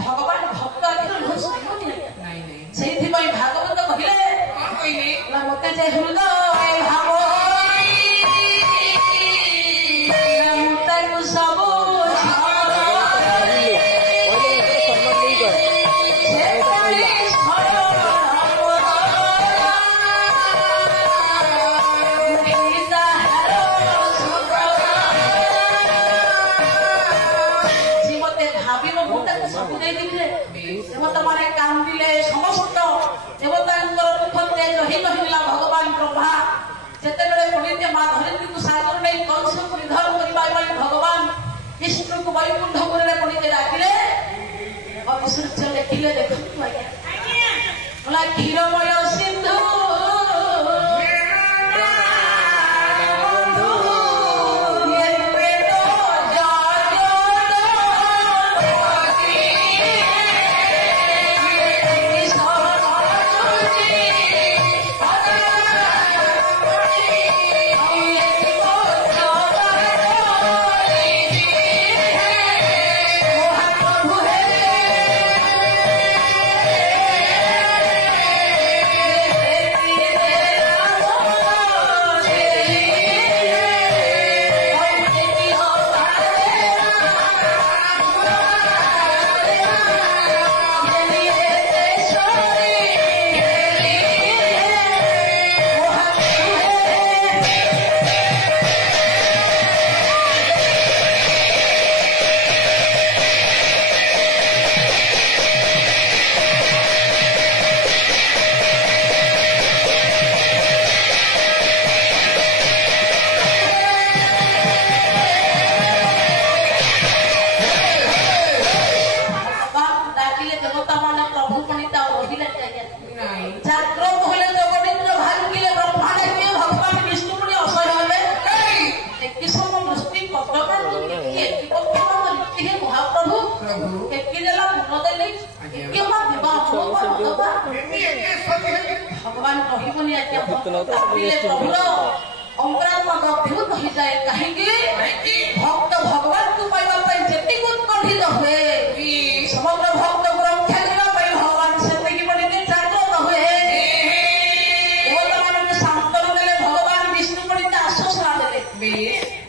भगवान भक्त आखिर लो सही नहीं नहीं सेहि पई भागवत कहिले कोन कहिले ला मते जे हृदय भाव मते को सब भगवान ब्रह्मा जितेबले पंडित माँ धरित्री को सागर नहीं कंस को निधन करने भगवान विष्णु को वैकुंठपुर में पंडित डाकिले और सूर्य देखिले देखु बोला क्षीरमय सिंधु ये ଆଜ୍ଞା ପ୍ରଭୁର ଅନ୍ତରାତ୍ମା ଅଦ୍ଭୁତ ହୋଇଯାଏ। କାହିଁକି ଭକ୍ତ ଭଗବାନଙ୍କୁ ପାଇବା ପାଇଁ ଯେତିକି ଉତ୍କଣ୍ଠିତ ହୁଏ ସମଗ୍ର ଭକ୍ତକୁ ରକ୍ଷା କରିବା ପାଇଁ ଭଗବାନ ସେତିକି ପଡ଼ିକି ଜାଗ୍ରତ ହୁଏ। ଦେବତାମାନଙ୍କୁ ସାନ୍ତ୍ୱନା ଦେଲେ ଭଗବାନ ବିଷ୍ଣୁ ପଡ଼ିତେ ଆଶ୍ୱାସନା ଦେଲେ।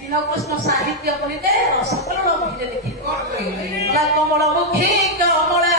ଦୀନକୃଷ୍ଣ ସାହିତ୍ୟ ପଡ଼ିତେ ରସକରଣ ବହିରେ ଲେଖିଲେ କମଳ ମୁଖୀ କମଳା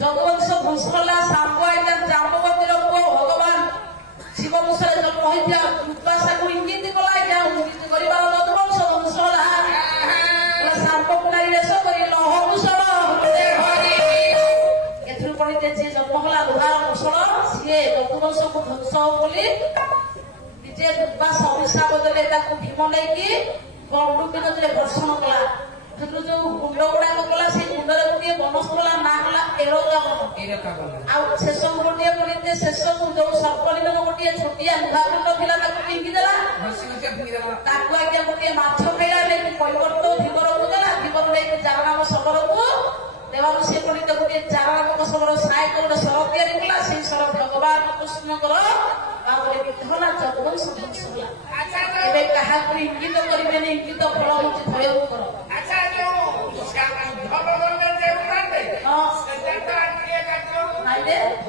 ଯଦୁବଂଶ ଭୂଷଲା ସାମ୍ବ ଆଜ୍ଞା ଜାମ୍ବବତୀର ପୁଅ ଭଗବାନ ଶିବ ବଂଶରେ ଜନ୍ମ ହୋଇଥିବା ଦୁର୍ବାସାକୁ ଇଙ୍ଗିତ କଲା ଆଜ୍ଞା ଇଙ୍ଗିତ କରିବାର ଯଦୁବଂଶ ଭୂଷଲା ସାମ୍ବକୁ ନାରୀ ବେଶ କରି ଲହଭୂଷଣ ଏଥିରୁ ପଡ଼ିତେ ଯିଏ ଜନ୍ମ ହେଲା ଲୁହାର ଭୂଷଣ ସିଏ ଯଦୁବଂଶକୁ ଧ୍ୱଂସ ବୋଲି ନିଜେ ଦୁର୍ବାସ ଅଭିଶାପ ଦେଲେ ତାକୁ ଭୀମ ନେଇକି ଗଣ୍ଡୁକି ନଦୀରେ ବର୍ଷଣ କଲା। ସେଥିରୁ ଯୋଉ ଗୁଣ୍ଡ ଗୁଡାକ କଲା ସେଇ ଗୁଣ୍ଡରେ ଗୋଟିଏ ବନସ୍ଥଳା ନାଁ ହେଲା ଏରକା ବନ। ଆଉ ଶେଷକୁ ଗୋଟିଏ ପଡ଼ିତେ ଶେଷକୁ ଯୋଉ ସର୍ପଲିଙ୍ଗ ଗୋଟିଏ ଛୋଟିଆ ଲୁହା ଖଣ୍ଡ ଥିଲା ତାକୁ ଫିଙ୍ଗି ଦେଲା। ତାକୁ ଆଜ୍ଞା ଗୋଟିଏ ମାଛ ଖାଇଲା ନେଇକି କୈବର୍ତ୍ତ ଧୀବରକୁ ଦେଲା। ଧୀବର ନେଇକି ଚାରଣାମ ସବରକୁ ଦେବାରୁ ସେ ପଡ଼ିତେ ଗୋଟିଏ ଚାରଣାମକ ସବର ସାହାଯ୍ୟ ଗୋଟେ ସର ତିଆରି କଲା। ସେଇ ସର ଭଗବାନ କୃଷ୍ଣଙ୍କର ତାପରେ ବିଧନା ଯଦୁବଂଶ ଧ୍ୱଂସ ହେଲା। ଏବେ କାହାକୁ ଇଙ୍ଗିତ କରିବେନି, ଇଙ୍ଗିତ ଫଳ ହଉଛି ଭୟଙ୍କର।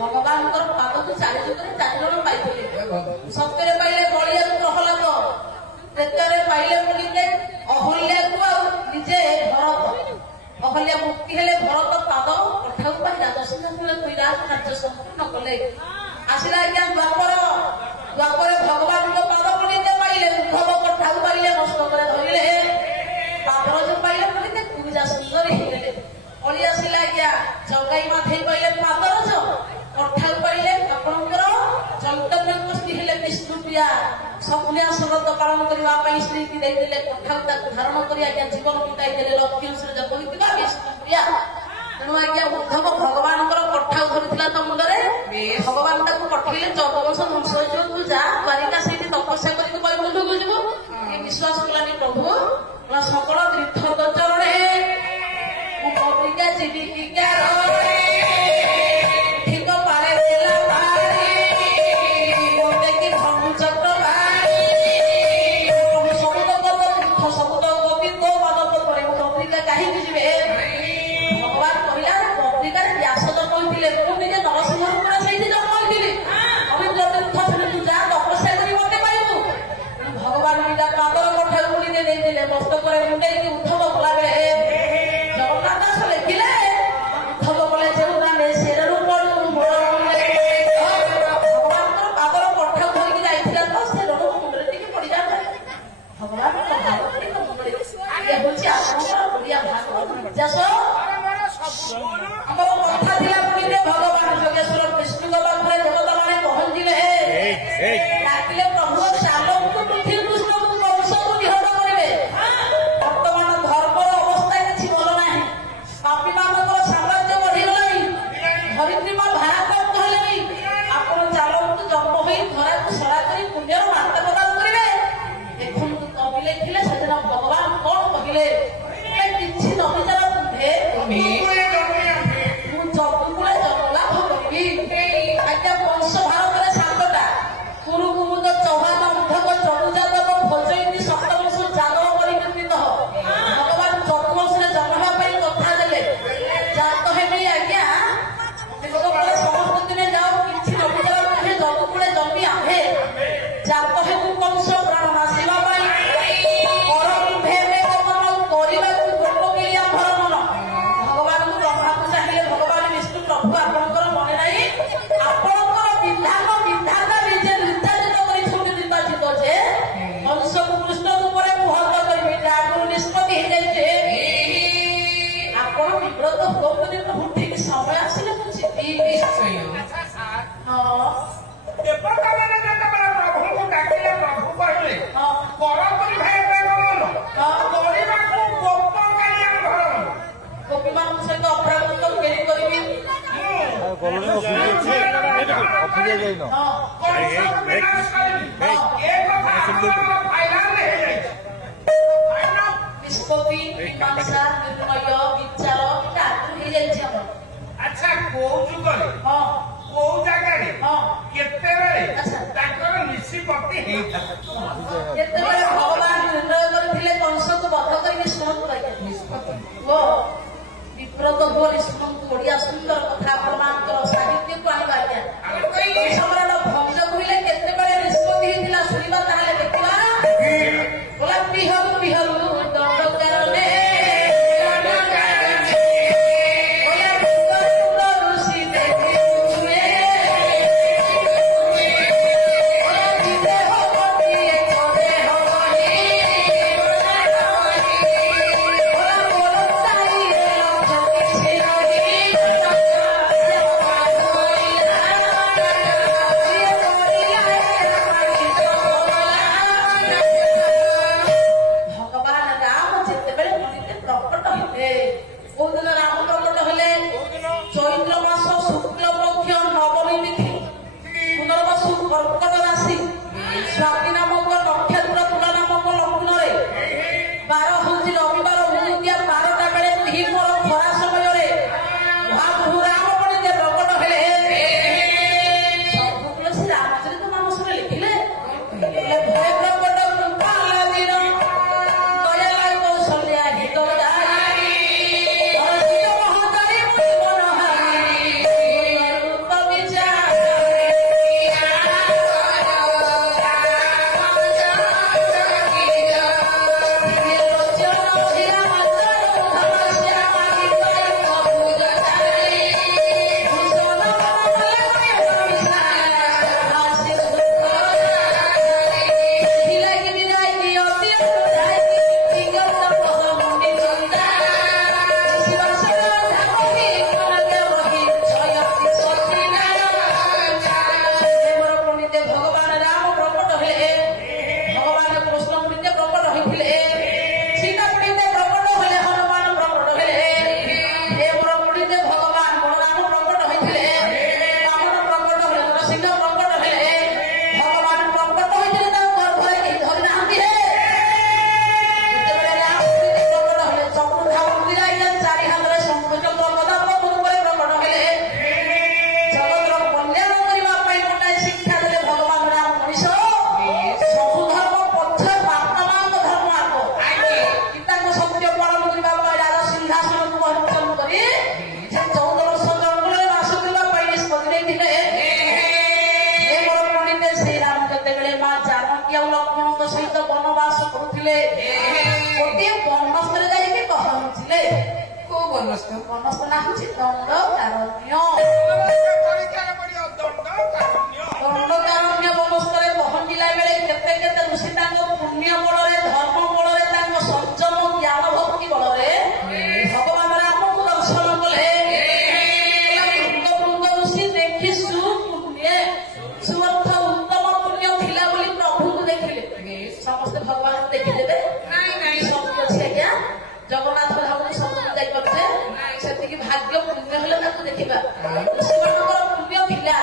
ଭଗବାନଙ୍କର ପାଦକୁ ଚାରି ଯୁଗରେ 4 ଜଣ ପାଇଥିଲେ। ସତ୍ୟରେ ପାଇଲେ ବଳିଆକୁ ପ୍ରହ୍ଲାଦ, ତ୍ରେତୟରେ ପାଇଲେ ବୋଲିଲେ ଅହଲ୍ୟାକୁ ଆଉ ନିଜେ ଭରତ। ଅହଲ୍ୟା ମୁକ୍ତି ହେଲେ ଭରତ ପାଦ କଠାକୁ ପାଇଲା। ଦଶମରେ ବିରାଟ କାର୍ଯ୍ୟ ସମ୍ପୂର୍ଣ୍ଣ କଲେ। ଆସିଲା ଆଜ୍ଞା ଦ୍ୱାପରେ ଭଗବାନଙ୍କ ପାଦ ବୋଲିତେ ପାଇଲେ। ଉଦ୍ଧବ କଠାକୁ ପାଇଲେ, ନଷ୍ଟ করে ଧରିଲେ। ପାଦର ଯୋଉ ପାଇଲେ ବୋଲିତେ କୁଜା ସୁନ୍ଦରୀ ହେଇଗଲେ। ଅଳି ଆସିଲା ଆଜ୍ଞା ଜଗାଇ ମାଧେଇ ପାଇଲେ ପାଦରଜ, କଠାକୁ ପାଇଲେ ଆପଣଙ୍କର ଚୈତନ୍ୟ ଗୋଷ୍ଠୀ ହେଲେ ବିଷ୍ଣୁପ୍ରିୟା। सकुलिया शरत पालन करने श्री देते कथा धारण कर जीवन बिताई लक्ष्मी जब विष्णुप्रिया तेणु आज्ञा उद्धव भगवान कठा धरी तो मुंडे भगवान पठेले 14 वर्ष ध्वंस हो तू जा द्वारिका से तपस्या करके वैकुंठକୁ ଯିବୁ विश्वास कलानी प्रभु सकल तीर्थ चरणे पत्रिका जीविका ठीक पारे मस्त कर मुंडे उद्धव गला बेले जगन्नाथ दास लिखिले उद्धव बोले जो शेरू भगवान पादर कठा धरिकी जाइथिला तो से रण मुंडे टिके पड़ी जाता भगवान मुंडे ये होची आपनकर ओडिया भाग जस हमर कथा दिला पुरीरे भगवान जोगेश्वर विष्णु बाबा घरे देवता माने पहुंचिले डाकिले प्रभु चालो को पृथ्वी कृष्ण को वंश को निहत करिवे वर्तमान धर्म अवस्था किछि भल नाही पापी मानकर साम्राज्य बढ़ी गलानी धरित्री मां भारत कहलेनी आपण चालो को जन्म होई धरा को सरा करी पुण्यर मार्ग प्रदान करिवे देखुन कवि लिखिले सेदिन भगवान कोन कहिले ए किछि न विचार तुभे मु जगुले जगला भगवी आज्ञा वंश भारत सातटा कुरु कुमुद चौहान उद्धव चतुर्जातक भोजयती सप्तवर्ष जागव परिवर्तित भगवान चतुर्वर्ष जन्म होगा कथा देले जात हेबी आज्ञा समस्त दिन जाओ किसी नविचार कहे जगुकुले जमी आहे जात हेतु कंस प्राण नाशिबा भगवान को ब्रह्मा को चाहिए भगवान विष्णु प्रभु आपंकर मने नहीं आपंकर विधान निजे निर्धारित कर छुटी निर्वाचित जे मनुष्य को कृष्ण रूप में मुहूर्त करेंगे आगु निष्पत्ति हो जाए आपण विव्रत होकर प्रभु ठीक समय आसिले बुझी हाँ गोपी मान सहित अपराध केली करी निष्पत्ति मीमांसा निर्णय विचार अच्छा को जुगले को जगह केते बेले निष्पत्ति केते भगवान निर्णय करथिले कंस को बध करी शुणु विव्रत हो शुणु ओडिया सुंदर कथा परमात्म साहित्य को आनिबा सम्राट भंज कहले केते बेले निष्पत्ति हिला सुनिबा ताले देखिबा बोला बिहरु बिहरु दंड करने ବନସ୍ଥ ନା ହଉଛି ଦଣ୍ଡକାରଣ୍ୟ। ଦଣ୍ଡକାରଣ୍ୟ ବନସ୍ଥରେ ପହଞ୍ଚିଲା ବେଳେ କେତେ କେତେ ଋଷି ତାଙ୍କ ପୁଣ୍ୟ ବଳରେ ଧର୍ମ ବଳରେ ତାଙ୍କ ସଂଯମ ଜ୍ଞାନ ଭକ୍ତି ବଳରେ ଭଗବାନ ରାମଙ୍କୁ ଦର୍ଶନ କଲେ। ବୃନ୍ଦ ଋଷି ଦେଖି ସୁଅର୍ଥ ଉତ୍ତମ ପୁଣ୍ୟ ଥିଲା ବୋଲି ପ୍ରଭୁଙ୍କୁ ଦେଖିଲେ। ସମସ୍ତେ ଭଗବାନଙ୍କୁ ଦେଖିଦେବେ ସବୁ ଅଛି ଆଜ୍ଞା। ଜଗନ୍ନାଥ ଧାମକୁ ସବୁକୁ ଯାଇପାରୁଛେ ସେତିକି ଭାଗ୍ୟ ପୁଣ୍ୟ ହେଲେ ତାକୁ ଦେଖିବା। ସେମାନଙ୍କର ପୁଣ୍ୟ ଥିଲା,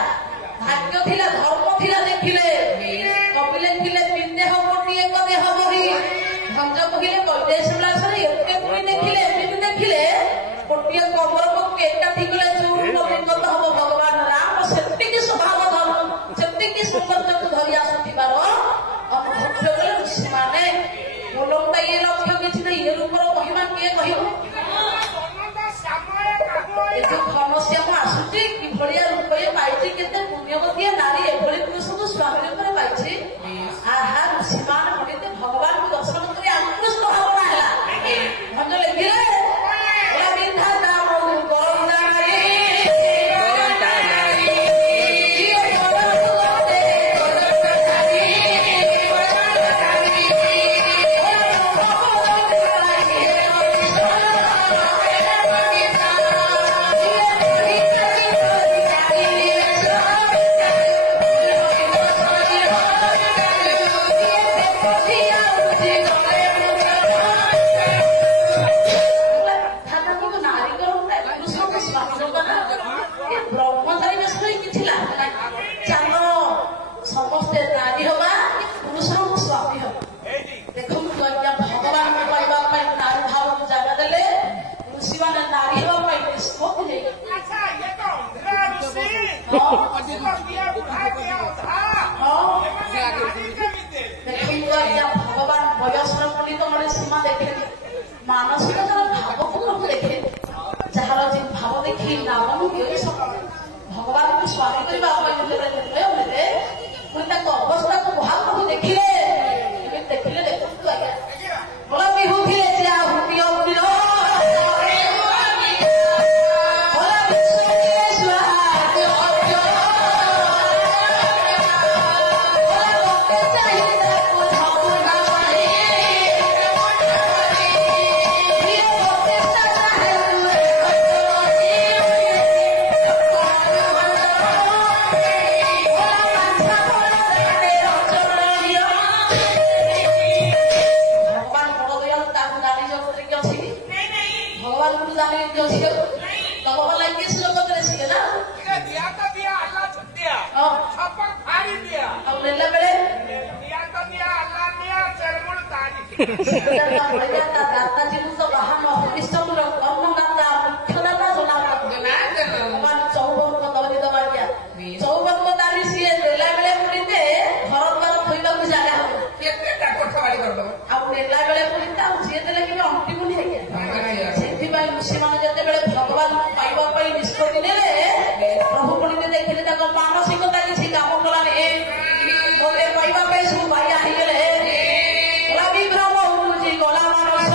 ଭାଗ୍ୟ ଥିଲା, ଧର୍ମ ଥିଲା, ଦେଖିଲେ। କବି ଲେଖିଲେ ପିନ୍ଦେହ ଗୋଟିଏ ଦେହ ବହି ଭଞ୍ଜ କହିଲେ କୈଦେଶ ବିଳାସରେ ଏତେ ପୁଣି ଦେଖିଲେ, ଏମିତି ଦେଖିଲେ ଗୋଟିଏ କବରକୁ ଏକାଠି କଲେ ଚୂର୍ଣ୍ଣ ବିଗତ ହବ ଭଗବାନ ରାମ। ସେତିକି ସ୍ୱଭାବ ଧର୍ମ, ସେତିକି ସୌନ୍ଦର୍ଯ୍ୟକୁ ଧରି ଆସୁଥିବାର ଅନୁଭବ କଲେ ଋଷିମାନେ। ବୋଲନ୍ତା ଇଏ ଲକ୍ଷ୍ୟ କିଛି ନାହିଁ, ଏ ରୂପର ମହିମା କିଏ କହିବ? ଏ ଯୋଉ ଘନଶ୍ୟାମ ଆସୁଛି କିଭଳିଆ ରୂପ ଇଏ ପାଇଛି, କେତେ ପୁଣ୍ୟବତୀ ନାରୀ ଏଭଳି ପୁରୁଷକୁ ସ୍ୱାମୀ ରୂପରେ ପାଇଛି। ଆହା ଋଷିମାନ ପଣ୍ଡିତ ଭଗବାନଙ୍କୁ ଦର୍ଶନ କରି ଆକୃଷ୍ଟ ଭାବନା ହେଲା। ଭଞ୍ଜ ଲେଖିଲେ ଭଗବାନ ବୟସର ପଣ୍ଡିତ ମାନେ ସୀମା ଦେଖେ, ମାନସିକତାର ଭାବକୁ ପ୍ରଭୁ ଦେଖେ। ଯାହାର ଯେ ଭାବ ଦେଖି ନାମ ଭଗବାନଙ୍କୁ ସ୍ୱାମୀ କରିବା ପାଇଁ ଯେତେବେଳେ ପୁଣି ତାଙ୍କ ଅବସ୍ଥାକୁ ମହାପ୍ରଭୁ ଦେଖିଲେ। ଦେଖିଲେ ଦେଖନ୍ତୁ ଆଜ୍ଞା ଭଲ ବିହୁ ଥିଲେ ଯେ ଆହୁତି ଅବିର ଋଷିମାନେ ଯେତେବେଳେ ଭଗବାନ ପାଇବା ପାଇଁ ନିଷ୍ପତ୍ତି ନେଲେ, ପ୍ରଭୁ ପୁଣି ଦେଖିଲେ ତାଙ୍କ ମାନସିକତା କିଛି କାମ କଲାନି। ମୋତେ ପାଇବା ପାଇଁ ସବୁ ବାୟା ହେଇଗଲେ। ବିଭ୍ରମ ହଉଛି ଗଲା ମାନସ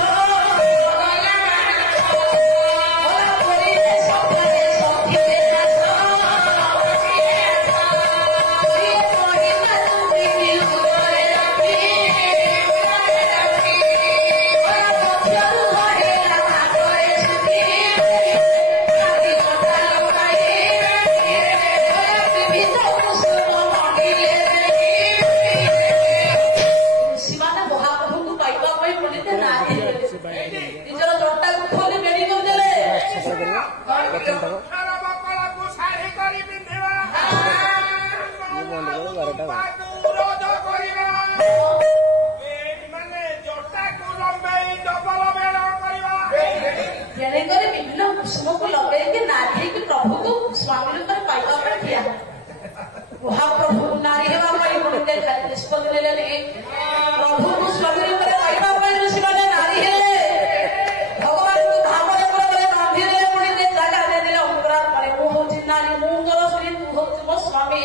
ନିଜର ଜଟାକୁ ଖୋଲି ବେଡି କରିଦେଲେ। ତେଣୁକରି ବିଭିନ୍ନ କୁସୁମକୁ ଲଗେଇକି ନାରୀକି ପ୍ରଭୁକୁ ସ୍ୱାମୀ ରୂପରେ ପାଇବା ପାଇଁ ଠିଆ। ମହାପ୍ରଭୁକୁ ନାରୀ ହେବା ପାଇଁ ପୁଣି ନିଷ୍ପତ୍ତି ନେଲେନି। ପ୍ରଭୁକୁ ସ୍ୱାମୀ ରୂପରେ ପାଇବା ପାଇଁ ଋଷିମାନେ ନାରୀ ହେଲେ। ଭଗବାନଙ୍କୁ ଧାମରେ ପୁରରେ ବାନ୍ଧିଦେଲେ, ପୁଣି ଜାଗା ଦେଇଦେଲେ ଅନ୍ତରାତ୍ମା ପରେ। ମୁଁ ହଉଛି ନାରୀ, ମୁଁ ମୋର ସ୍ତ୍ରୀ, ତୁ ହଉଛି ମୋ ସ୍ୱାମୀ।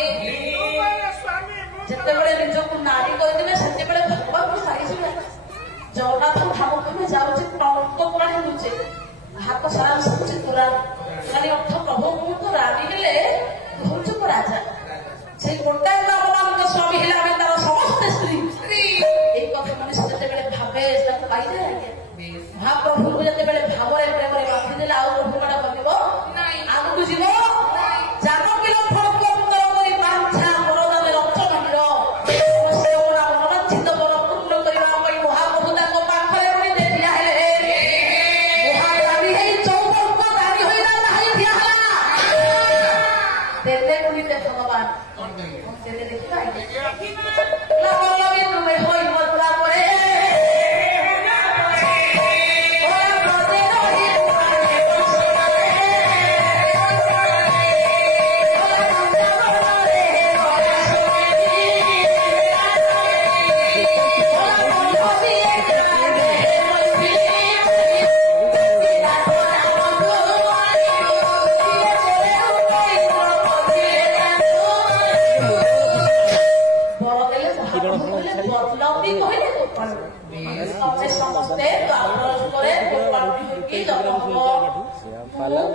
ଯେତେବେଳେ ନିଜକୁ ନାରୀ କରିଦେବେ ସେତେବେଳେ ଭଗବାନଙ୍କୁ ସାରିଯିବେ। ଜଗନ୍ନାଥ ଧାମକୁ ଯାଉଛି ଟଙ୍କ ପାଣି ଲୁଚେ। ହାତ ସାରା ମିଶୁଛି ତୁରା ମାନେ ଅର୍ଥ ପ୍ରଭୁ ମୁଁ ତ ରାଣୀ ହେଲେ ହଉଛୁ ମୋ ରାଜା ସେଇ ଗୋଟାଏ ଭଗବାନଙ୍କ ସ୍ୱାମୀ ହେଲେ ଆମେ ତାର ସମସ୍ତେ ସ୍ତ୍ରୀ ଏଇ କଥା ମଣିଷ ଯେତେବେଳେ ଭାବେ ତାକୁ ପାଇଯାଏ ମହାପ୍ରଭୁଙ୍କୁ ଯେତେବେଳେ ଭାବରେ ପ୍ରେମରେ ବାନ୍ଧିଦେଲେ ଆଉ ପ୍ରଭୁ ମାନେ ବନିବ ଆଗକୁ ଯିବ ଜାନକୀ ଲକ୍ଷ୍ମଣ ପୁତ୍ର କରି ପାଞ୍ଚା ବରଦାନେ ରଚନ ହିର ସମସ୍ୟା ମନୋରଞ୍ଜିତ ବର ପୂର୍ଣ୍ଣ କରିବା ପାଇଁ ମହାପ୍ରଭୁ ତାଙ୍କ ପାଖରେ ପୁଣି ଠିଆ ହେଲେ ମହାରାଣୀ ହେଇ ଚୌବର୍ଗ ରାଣୀ ହୋଇ ରାଜା ହେଇ ଠିଆ ହେଲା ଦେଲେ ପୁଣିତେ ଭଗବାନ ଦେଲେ ଦେଖିବା ତୁମେ ହୋଇ ମଧୁରା ପରେ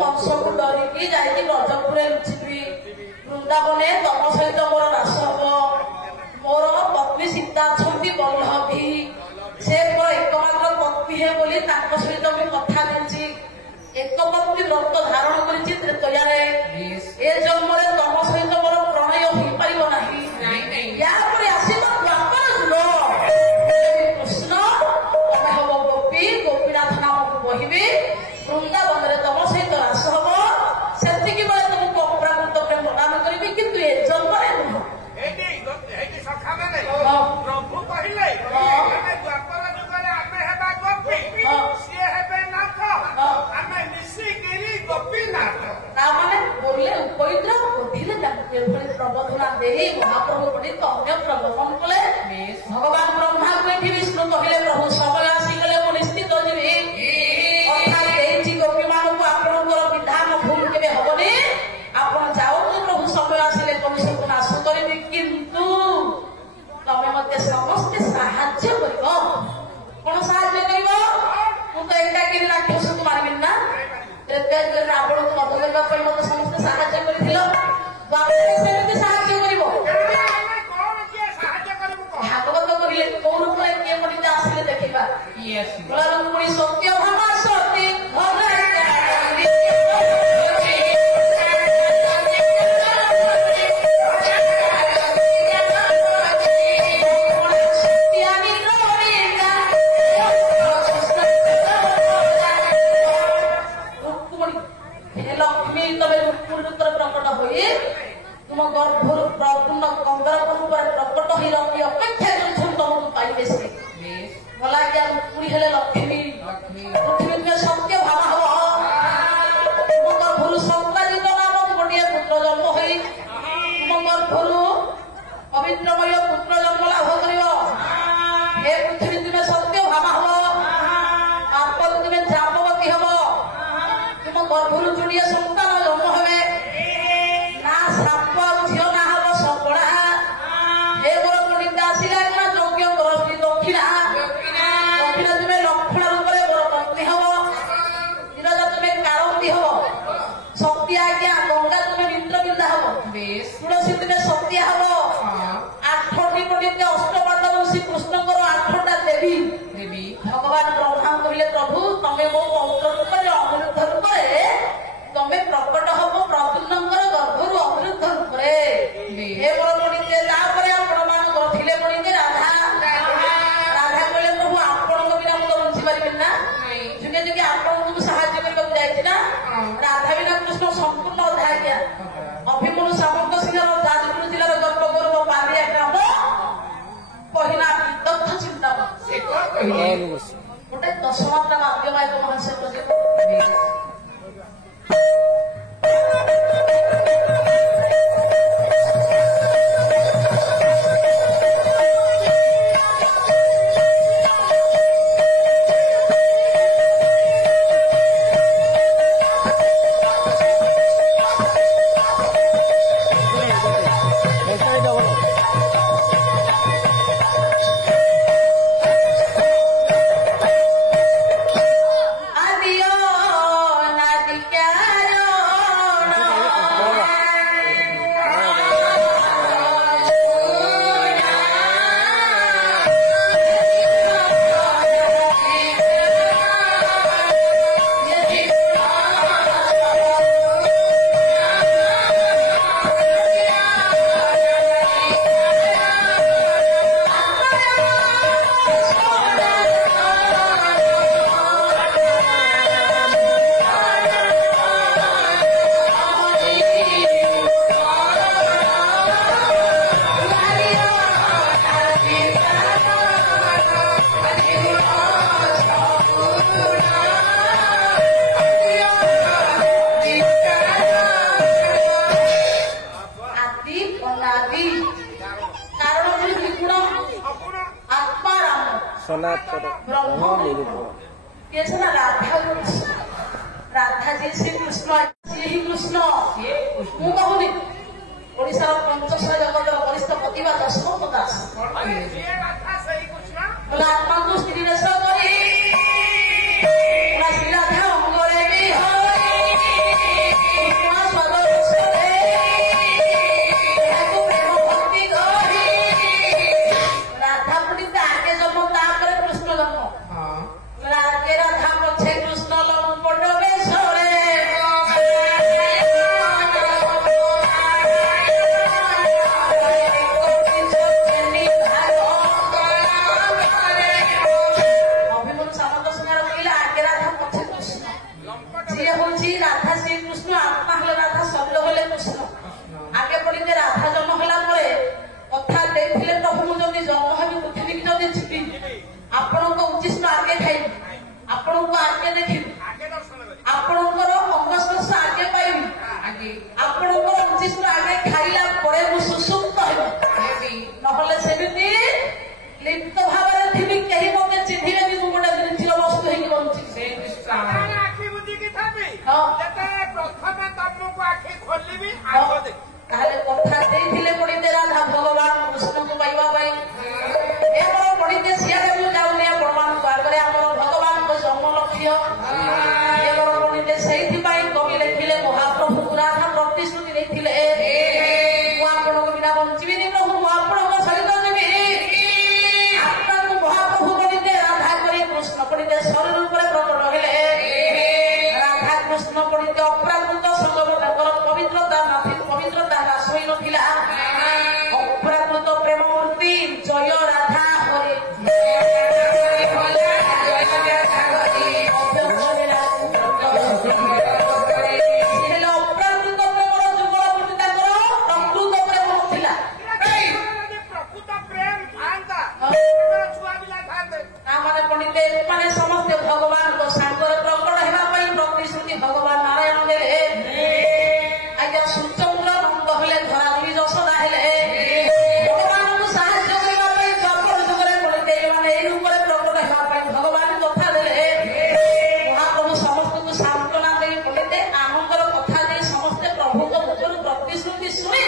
ବଂଶକୁ ଡରିକି ଯାଇକି ବ୍ରଜପୁରରେ ଲୁଚିବି ବୃନ୍ଦାବନେ ତମ ସହିତ ମୋର ରାସ ହବ ମୋର ପତ୍ନୀ ସୀତା ଅଛନ୍ତି ବଲ୍ଲଭୀ ସେ ମୋର ଏକମାତ୍ର ପତ୍ନୀ ହେ ବୋଲି ତାଙ୍କ ସହିତ ମୁଁ କଥା ଦେଇଛି ଏକପତ୍ନୀ ବ୍ରତ ଧାରଣ କରିଛି ତ୍ରେତୟାରେ ଏ ଜନ୍ମରେ ତମ ସହିତ ମୋର ପ୍ରଣୟ ହୋଇପାରିବ ନାହିଁ ୟାପରେ ଆସିବ ଦ୍ୱାପର ଯୁଗ କୃଷ୍ଣ ତମେ ହବ ଗୋପୀ ଗୋପୀନାଥ ନାମକୁ ବହିବି ବୃନ୍ଦାବନରେ ତମ ସହିତ ରାସ ହବ ସେତିକି ବେଳେ ତୁମକୁ ଅପରାକୃତ ପ୍ରେମ ପ୍ରଦାନ କରିବି କିନ୍ତୁ ଏ ଜନ୍ମରେ ନୁହଁ ପ୍ରଭୁ କହିଲେ ଦ୍ୱାପର ଯୁଗରେ ଆମେ ହେବା ଗୋପୀ ସିଏ ହେବେ ନାଥ ଆମେ ମିଶିକିରି ଗୋପୀନାଥ ତାମାନେ ବୋଲେ ଉପଇନ୍ଦ୍ର ବୁଦ୍ଧିରେ ତାଙ୍କୁ ଏଭଳି ପ୍ରବୋଧନା ଦେଇ ମହାପ୍ରଭୁ ପଣ୍ଡିତ ଅନ୍ୟ ପ୍ରବୋଧନ କଲେ ଭଗବାନ ବ୍ରହ୍ମାଙ୍କୁ ଏଠି ବିଷ୍ଣୁ କହିଲେ ପ୍ରଭୁ ସମୟ ଆସିଗଲେ ମୁଁ ନିଶ୍ଚିତ ଯିବି ଅର୍ଥାତ୍ ଦେଇଛି ଗୋପୀମାନଙ୍କୁ ଆପଣଙ୍କର ବିଧାନ ଭୁଲ କେବେ ହବନି ଆପଣ ଯାଉନ୍ତୁ ପ୍ରଭୁ ସମୟ ଆସିଲେ କମିଶନକୁ ନାଶ କରିବି କିନ୍ତୁ ତମେ ମତେ ସମସ୍ତେ ସାହାଯ୍ୟ କରିବ କଣ ସାହାଯ୍ୟ କରିବ ମୁଁ ତ ଏକାକିରି ରାକ୍ଷସକୁ ମାରିବିନି ନା ଆପଣଙ୍କୁ ବଧ କରିବା ପାଇଁ ମତେ ସମସ୍ତେ ସାହାଯ୍ୟ କରିଥିଲ ସେମିତି ସାହାଯ୍ୟ କରିବ ଭାଗବତ କହିଲେ କୋଉ ରୂପରେ କିଏ ପଣ୍ଡିତ ଆସିଲେ ଦେଖିବା ପୁଣି ସତ୍ୟ ଭାମା ସତୀ ପ୍ରକଟ ହୋଇ ତୁମ ଗର୍ଭରୁ ପୂର୍ଣ୍ଣ କନ୍ଦରପ ଉପରେ ପ୍ରକଟ ହୋଇ ରଖି ଅପେକ୍ଷା କରୁଛନ୍ତି ତମକୁ ପାଇବେ ସେ ଭଲ ଆଜ୍ଞା ପୁରୀ ହେଲେ ଲକ୍ଷ୍ମୀ ପୃଥିବୀ ତୁମେ ସତ୍ୟ ଭାବ ହବ ତୁମ ଗର୍ଭରୁ ସଂକ୍ରାଜିତ ନାମକ ଗୋଟିଏ ପୁତ୍ର ଜନ୍ମ ହୋଇ ତୁମ ଗର୍ଭରୁ ପବିତ୍ରମୟ ପୁତ୍ର ଜନ୍ମ ଲାଭ କରିବ ହେ ପୃଥିବୀ ତୁମେ ସତ୍ୟ ଭାବ ହବ ପାପରୁ ତୁମେ ଜାମ୍ବବତୀ ହବ ତୁମ ଗର୍ଭରୁ ଯୋଡ଼ିଏ ସନ୍ତାନ ଜନ୍ମ ହେବେ ନା ସାପ ଝିଅ ନା ହବ ସପଡ଼ା ହେ ମୋର ପଣ୍ଡିତ ଆସିଲା ନା ଯଜ୍ଞ କରନ୍ତି ଦକ୍ଷିଣା ତୁମେ ଲକ୍ଷ୍ମଣ ରୂପରେ ମୋର ପତ୍ନୀ ହବ ବିରଜା ତୁମେ କାଳନ୍ଦୀ ହବ ଶକ୍ତି ଆଜ୍ଞା ଗଙ୍ଗା ତୁମେ ମିତ୍ରବିନ୍ଦା ହବ ତୁଳସୀ ତୁମେ ସତ୍ୟା ହବ ଆଠଟି ପଣ୍ଡିତ ଅଷ୍ଟପାଦ ଶ୍ରୀକୃଷ୍ଣଙ୍କର 8ଟା ଦେବୀ ଭଗବାନ ବ୍ରହ୍ମା କହିଲେ ପ୍ରଭୁ ତମେ ମୋ ପୌତ୍ର ରୂପରେ ଅମୃତ ରୂପରେ ତମେ ପ୍ରକଟ ହବ ପ୍ରଦ୍ୟୁମ୍ନଙ୍କର ଗର୍ଭରୁ ଅମୃତ ରୂପରେ ହେ ମୋର ପଣ୍ଡିତେ ତାପରେ ଆପଣ ମାନଙ୍କର ଥିଲେ ପଣ୍ଡିତେ ରାଧା କହିଲେ ପ୍ରଭୁ ଆପଣଙ୍କ ବିନା ମୁଁ ତ ବଞ୍ଚି ପାରିବିନି ନା ଯୁଗେ ଯୁଗେ ଆପଣଙ୍କୁ ସାହାଯ୍ୟ କରିବାକୁ ଯାଇଛି ନା ରାଧା ବିନା କୃଷ୍ଣ ସମ୍ପୂର୍ଣ୍ଣ ଅଧା ଆଜ୍ଞା ଅଭିମନ୍ୟୁ ସାମନ୍ତ ସିଂହର ଯାଜପୁର ଜିଲ୍ଲାର ଗର୍ଭଗୌରବ ପାଦିଆ ଗ୍ରାମ କହିଲା ଦକ୍ଷ ଚିନ୍ତାମଣ ଗୋଟେ 10 ମାତ୍ରା ମାଧ୍ୟମାୟକ ମହାଶୟ ପ୍ରୋଜେକ୍ଟ adiós राधा जी श्री कृष्ण श्री कृष्ण ମୁଁ କହୁନି ଓଡିଶାର ପଞ୍ଚଶହ ଜଗତର ବରିଷ୍ଠ ପ୍ରତିଭା ଯଶୋବନ୍ତ ଦାସ ଆତ୍ମାଙ୍କୁ ସ୍ତ୍ରୀ ବେଶ କରି ଶ୍ରୀ ରାଧା ଅଙ୍ଗରେ ବି ପ୍ରେମ ଭକ୍ତି କରି ରାଧା ପଣ୍ଡିତ ଆଗେ ଜନ୍ମ ତାପରେ କୃଷ୍ଣ ଜନ୍ମ ଆଗେ ରାଧା ପଛେ କୃଷ୍ଣ ଲମ୍ପଟ ବେଶରେ राधा श्री कृष्ण आत्मा हेले राधा शब्द हेले कृष्ण आगे पड़े राधा जन्म होला परे कथा देखिले प्रभु जदि जन्म हेबी पृथ्वी की जदि छिपी आपण उचिष्ट आगे खाइबी आपण आगे देखिबी आपणकर अंगस्पर्श आगे पाइबी आपणकर उचिष्ट आगे खाइला परे मु सुसुप्त हेबी नहले सेमिति लिप्त भाବରେ थिबी केही मते चिन्हिबेनी मु गोटे निर्जीव वस्तु हेकी बंची से प्रथम तमको आखि खोलिबी आगो देख ताले कथा देइथिले पडिते राधा भगवान कृष्ण को पाइबा पाई एमरो पडिते सियारे मु जाउने प्रमाण करे हमर भगवान को जन्म लक्ष्य एमरो पडिते सेहि पाई कवि लेखिले महाप्रभु राधा प्रतिश्रुति देथिले मु आपण को बिना बंचिबी नि प्रभु मु आपण को सहित देबी आत्मा को महाप्रभु पडिते राधा करे कृष्ण पडिते शरीर ऊपर प्रकट हेले कृष्ण पड़ित अपराध संगम पवित्रता पवित्रता नाश हो नथिला अपराध प्रेम मूर्ति जय राधा हरे अपराध प्रेमर जुगल पड़िता प्रकृत प्रेम नथिला प्रकृत प्रेम था पड़िते माने समस्ते भगवान को सांगर प्रकट हेबा प्रतिश्रुति भगवान नारायण देले आज्ञा सूर्यचंद्र नंद हेले धराधरी यशोदा हेले भगवान को साहाय्य करबा जबर जुगरे पड़िते माने एई ऊपर प्रकट हेबा भगवान कथा देले महाप्रभु समस्त को सांत्वना देई पड़िते आनंदर कथा देई समस्त प्रभु को मुखर प्रतिश्रुति सुनि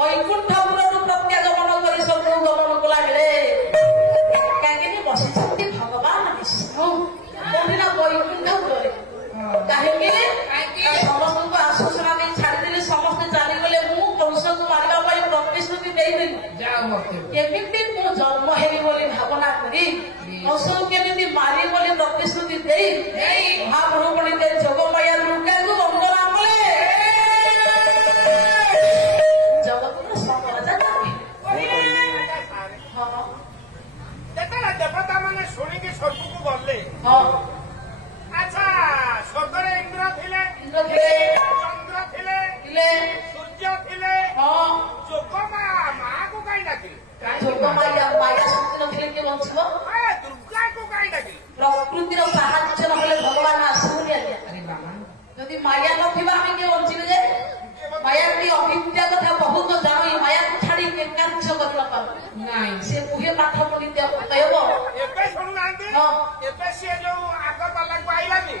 वैकुंठपुरु प्रत्यागमन करी स्वर्ग गमन कला बेले काहेकि बसिछंती भगवान विष्णु कोठिना वैकुंठपुरे काहेकि समस्त को आश्वासना दे छाड़ी देले समस्त जानि गले मु कंस को मारबा पई प्रतिश्रुति देई देली केमिति मु जन्म हेली बोली भावना करी कंस केमिति मारी बोली प्रतिश्रुति देई महाप्रभु पड़िते जोगमाया दुर्गा को वंदना कले जगत समर जाता हां देखला देवता माने सुनी के स्वर्ग को गले हां अच्छा स्वर्गरे इंद्र थिले चंद्र थिले सूर्य थिले हां जोगमा मा को काई डाकिले जोगमाया माया शक्ति नथिले के बंचबो ए दुर्गा को काई डाकिले प्रकृतिर साहाय्य नहले भगवान आसुनी आज्ञा अरे बाबा यदि माया नथिबा हम के बंचिले जे माया की अविद्या कथा बहुत जानो माया को छाड़ी के कार्य कर न पार नहीं से पुहे पाठ पढिते कहबो एबे सुनु नांदी एबे से जो आग वाला को आइलानी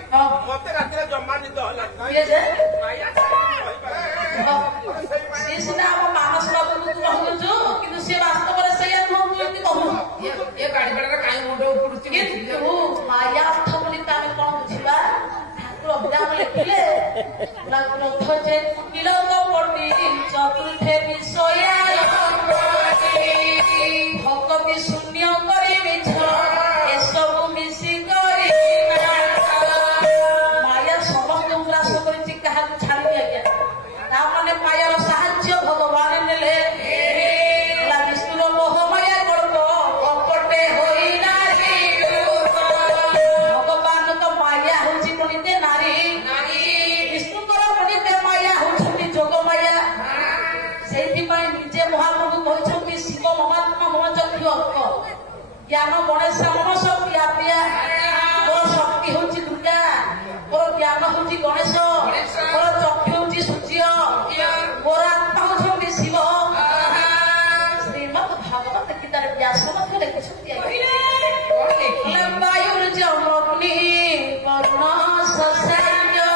मते राती जम्मा निद होला ये जे माया से सिना हम मानस बाबू तू कहू जो किंतु से वास्तव रे सया न तू एति कहू ये गाड़ी बड़ा काई मुंडो उपुरची तू माया अर्थ पढिता में कोन बुझिबा ठाकुर अभिधान लिखिले গ্রন্থ যে কুটিলক পণ্ডিত চতুর্থে বিষয়ায় ভক্তি শূন্য করে মিছ এসবু মিশি করে মায়া সমস্ত গ্রাস করেছি কাহাকে ছাড়ি আজ্ঞা তা মানে মায়ার সাহায্য ভগবান নেলে বিষ্ণুর মোহমায়া গল্প কপটে হই নারী ভগবান তো মায়া হଉଛି গণিতে নারী বিষ্ণুଙ୍କର ଗଣିତେ ମାୟା ହଉଛନ୍ତି ଯୋଗ ମାୟା ସେଇଥିପାଇଁ ନିଜେ ମହାପ୍ରଭୁ କହିଛନ୍ତି ଶିବ ମହାତ୍ମା ମହାଚକ୍ଷୁ ଅର୍କ ଜ୍ଞାନ ଗଣେଶ ମନ ଶକ୍ତି ଆପ୍ୟା ମୋର ଶକ୍ତି ହଉଛି ଦୁର୍ଗା ମୋର ଜ୍ଞାନ ହଉଛି ଗଣେଶ ମୋର ଚକ୍ଷୁ ହଉଛି ସୂର୍ଯ୍ୟ ମୋର ଆତ୍ମା ହଉଛନ୍ତି ଶିବ ଶ୍ରୀମଦ୍ ଭାଗବତ ଗୀତାରେ ବ୍ୟାସ ମଧ୍ୟ ଲେଖିଛନ୍ତି ବାୟୁର ଜମଗ୍ନି ବର୍ଣ୍ଣ ସସାର୍ଯ୍ୟ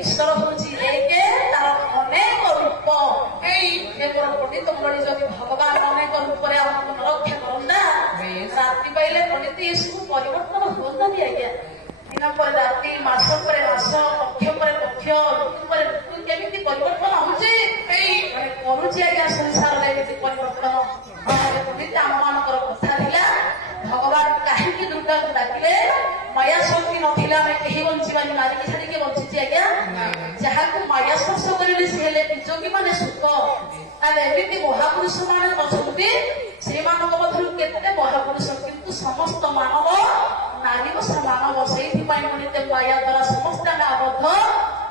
ঈশ্বর হচ্ছে একে তার অনেক রূপ এই পণ্ডিত মন্ডলী যদি ভগবান অনেক রূপরে আমাকে রক্ষা করন্তা রাত্রি পাইলে পণ্ডিত এসবু পরিবর্তন হুঁনি আজ্ঞা দিন পরে রাত্রি মাস পরে মাস পক্ষ পরে পক্ষ ঋতু পরে ঋতু কেমিতি পরিবর্তন হচ্ছে এই করুছি আজ্ঞা সংসারে এମିତି পরিবর্তন পণ্ডিত ଆମମାନଙ୍କର କଥା ଥିଲା ଭଗବାନ କାହିଁକି ଦୁର୍ଗାକୁ ଡାକିଲେ ମାୟା ଶକ୍ତି ନଥିଲେ ଆମେ କେହି ବଞ୍ଚିବାନି ମାରିକି ଛାଡିକି ବଞ୍ଚିଛି ଆଜ୍ଞା ଯାହାକୁ ମାୟା ସ୍ପର୍ଶ କରିଲେ ସେ ହେଲେ ବିଯୋଗୀ ମାନେ ସୁଖ ତାହେଲେ ଏମିତି ମହାପୁରୁଷ ମାନେ ଅଛନ୍ତି ସେମାନଙ୍କ ମଧ୍ୟରୁ କେତେ ମହାପୁରୁଷ କିନ୍ତୁ ସମସ୍ତ ମାନବ ନାରୀ ମାନବ ସେଇଥିପାଇଁ ମଣିତେ ମାୟା ଦ୍ୱାରା ସମସ୍ତେ ଆମେ ଆବଦ୍ଧ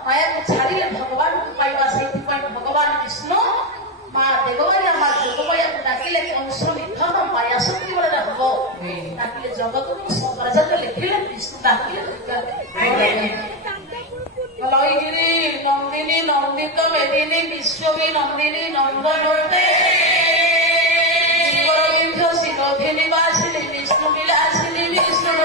ମାୟାକୁ ଛାଡିଲେ ଭଗବାନଙ୍କୁ ପାଇବା ସେଇଥିପାଇଁ ଭଗବାନ ବିଷ୍ଣୁ ମା ଦେବମାୟା ମା ଯୋଗମାୟାକୁ ଡାକିଲେ କଂସ ନିଧନ ମାୟା ଶକ୍ତି ବଳରେ ହବ ଡାକିଲେ ଜଗତକୁ ଶଙ୍କରାଚାର୍ଯ୍ୟ ଲେଖିଲେ ବିଷ୍ଣୁ ଡାକିଲେ ଲଇଗିରି ନନ୍ଦିନୀ ନନ୍ଦିତ ମେଦିନୀ ବିଶ୍ୱବୀ ନନ୍ଦିନୀ ନନ୍ଦନୋତେ ଶିରୋଧିନୀ ବାସିନୀ ବିଷ୍ଣୁ ବିଳାସିନୀ ବିଷ୍ଣୁ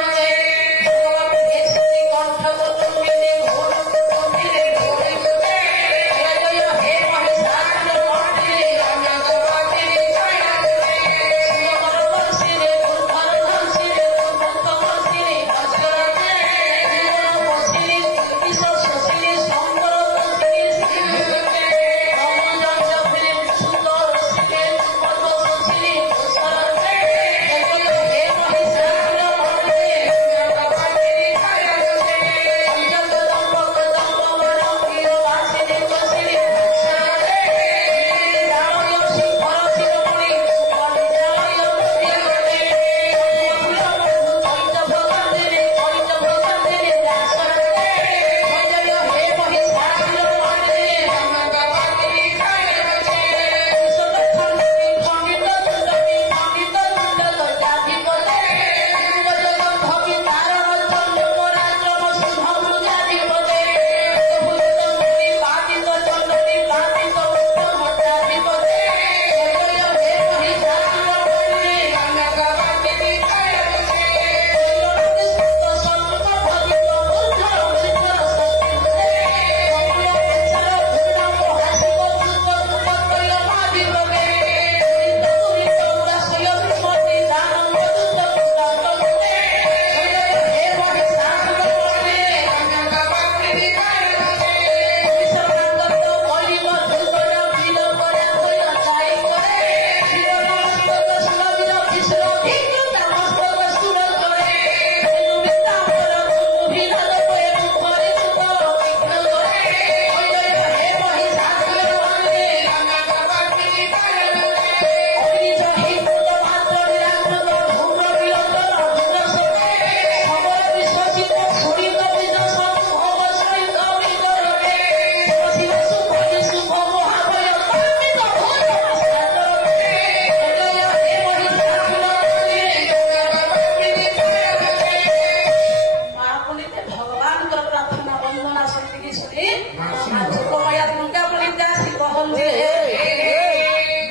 ଯୋଗମାୟା ଦୁର୍ଗା ପଣ୍ଡିତ ଆସି ପହଞ୍ଚିଲେ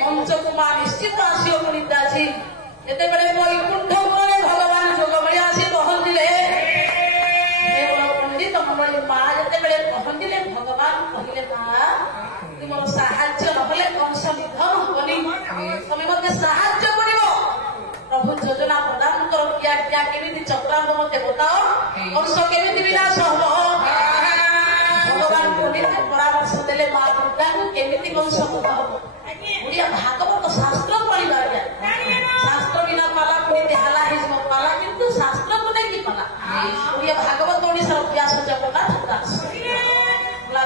ପଞ୍ଚକୁମା ନିଶ୍ଚିତ ଆସିବ ପଣ୍ଡିତ ଆସି ଯେତେବେଳେ ବୈକୁଣ୍ଠ ମୂଳରେ ଭଗବାନ ଯୋଗମାୟା ଆସି ପହଞ୍ଚିଲେ ପଣ୍ଡିତ ମଣ୍ଡଳୀ ମା ଯେତେବେଳେ ପହଞ୍ଚିଲେ ଭଗବାନ କହିଲେ ମା ତୁମର ସାହାଯ୍ୟ ନହେଲେ କଂସ ନିଧନ ହବନି ତମେ ମତେ ସାହାଯ୍ୟ କରିବ ପ୍ରଭୁ ଯୋଜନା ପ୍ରଦାନ କର କିଆ କିଆ କେମିତି ଚକ୍ରାନ୍ତ ମତେ ବତାଅ କଂସ କେମିତି ବିନାଶ ହବ ଭଗବାନ ପଣ୍ଡିତ ପରାମର୍ଶ ଦେଲେ ମା ଦୁର୍ଗାଙ୍କୁ କେମିତି କଂସ ବଧ ହବ ଓଡ଼ିଆ ଭାଗବତ ଶାସ୍ତ୍ର ପଢିବା ଶାସ୍ତ୍ର ବିନା ପାଲା କେମିତି ହେଲା ହେଇଯିବ ପାଲା କିନ୍ତୁ ଶାସ୍ତ୍ରକୁ ନେଇକି ପାଲା ଓଡ଼ିଆ ଭାଗବତ ଓଡ଼ିଶାର ବ୍ୟାସ ଜଗନ୍ନାଥ ଦାସ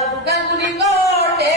ଦୁର୍ଗାଙ୍କୁ ନିକଟେ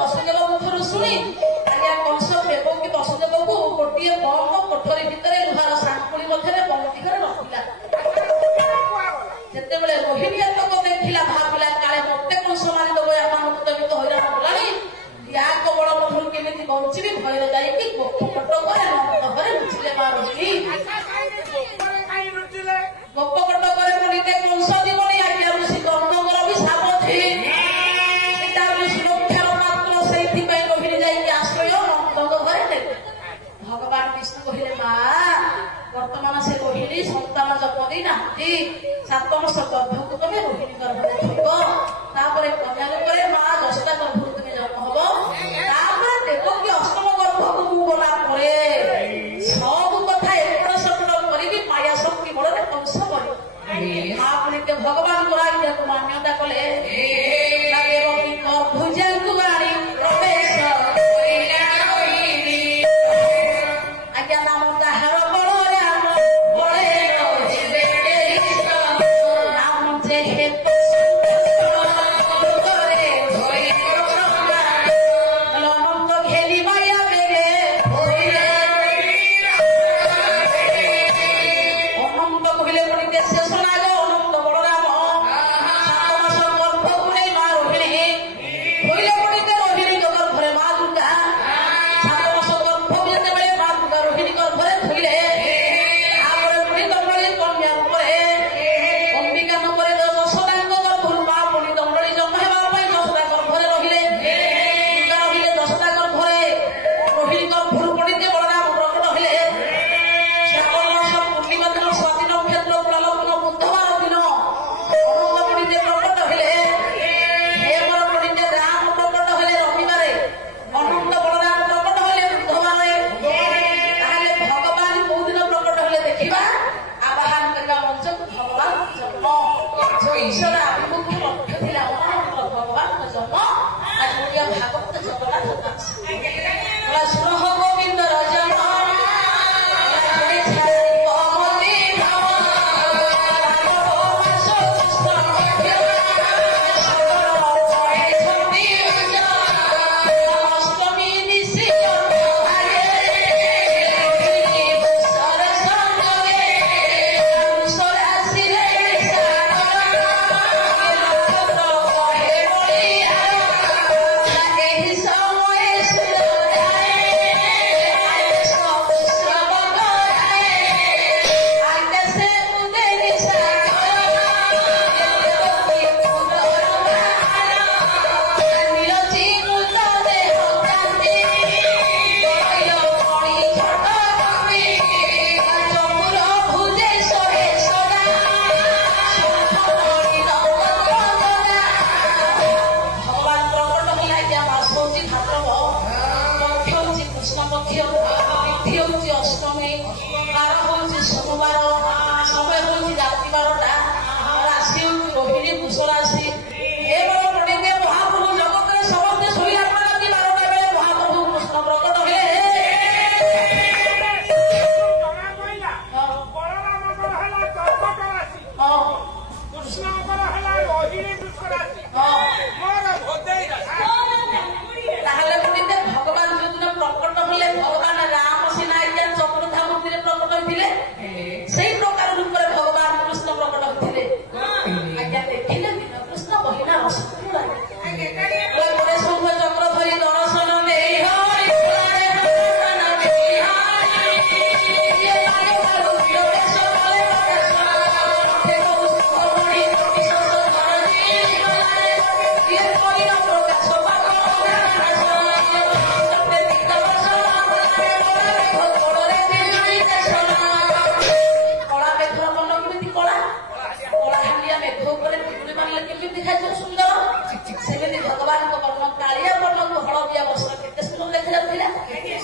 ବସୁଦେବ ମୁଖରୁ ଶୁଣି ଆଜ୍ଞା କଂସ ଦେବକୀ ବସୁଦେବକୁ ଗୋଟିଏ ବନ୍ଦ କୋଠରୀ ଭିତରେ ସନ୍ତାନ ଜନ୍ମ ଦେଇନାହାନ୍ତି 7 ବର୍ଷ ଗର୍ଭକୁ ତମେ ରୋହିଣୀ ଗର୍ଭରେ ଥିବ ତାପରେ କନ୍ୟା ରୂପରେ ମା ଯଶୋଦା ଗର୍ଭରୁ ତୁମେ ଜନ୍ମ ହବ ତାପରେ ଦେବକୀ ଅଷ୍ଟମ ଗର୍ଭକୁ ମୁଁ ଗଲା ପରେ ସବୁ କଥା ଏପଟ ସେପଟ କରିକି ମାୟା ଶକ୍ତି ବଳରେ ଧ୍ୱଂସ କରିବ ମା ପୁଣି ଭଗବାନଙ୍କର ଆଜ୍ଞାକୁ ମାନ୍ୟତା କଲେ ଦେବକୀ ଭୁଜାଙ୍କୁ ଆଣି ପ୍ରବେଶ ଆଜ୍ଞା ନାମ ତାହାର ବଳରାମ ବଳେ ନାମ ଯେ ଅନନ୍ତ ଘେରି ମାୟା ବେগে ଅନନ୍ତ କହିଲେ ପୁଣି ଦେଶ ଶୁଣାଗ ଅନନ୍ତ ବଳରାମ 7 ମାସ ଗର୍ଭକୁ ନେଇ ମା ରୋହିଣୀ କହିଲେ ପୁଣି ରୋହିଣୀ ଗର୍ଭରେ ମା ଦୁର୍ଗା 7 ମାସ ଗର୍ଭ ଯେତେବେଳେ ମା ଦୁର୍ଗା ରୋହିଣୀ ଗର୍ଭରେ ଥିଲେ ତାପରେ ପୁଣି ଦଣ୍ଡଳୀ କନ୍ୟା ରୂପରେ ଅମ୍ବିକା ନବରେ ଯଶୋଦାଙ୍କ ଗର୍ଭରୁ ମା ପୁଣି ଦଣ୍ଡଳୀ ଜନ୍ମ ହେବା ପାଇଁ ଯଶୋଦା ଗର୍ଭରେ ରହିଲେ ଦୁର୍ଗା ରହିଲେ ଯଶୋଦା ଗର୍ଭରେ ରୋହିଣୀ ଗର୍ଭରୁ ପୁଣି ବଳରାମ ପ୍ରକଟ ହେଲେ ଶ୍ରାବଣ ମାସ ପୂର୍ଣ୍ଣିମା ଦିନ ସ୍ୱାତି ନକ୍ଷତ୍ର ପ୍ରଲଗ୍ନ ବୁଧବାର ଦିନ ଅନନ୍ତ ପୁଣି ପ୍ରକଟ ହେଲେ ହେ ମୋର ପୁଣି ରାମ ପ୍ରକଟ ହେଲେ ରବିବାରେ ଅନନ୍ତ ବଳରାମ ପ୍ରକଟ ହେଲେ ବୁଧବାରରେ ତାହେଲେ ଭଗବାନ କୋଉ ଦିନ ପ୍ରକଟ ହେଲେ ଦେଖିବା ଆବାହନ କରିବା ମଞ୍ଚକୁ ଭଗବାନ ଜନ୍ମ ଯୋଉ ଈଶ୍ୱର ଆଭିମୁଖୀ ଲକ୍ଷ୍ୟ ଥିଲା ଭଗବାନଙ୍କ ଜନ୍ମ ତାକୁ ଭାଗବତ ଜଗନ୍ନାଥ ଦାସ ଶୁଣ ଗୋବିନ୍ଦର ଜନ୍ମ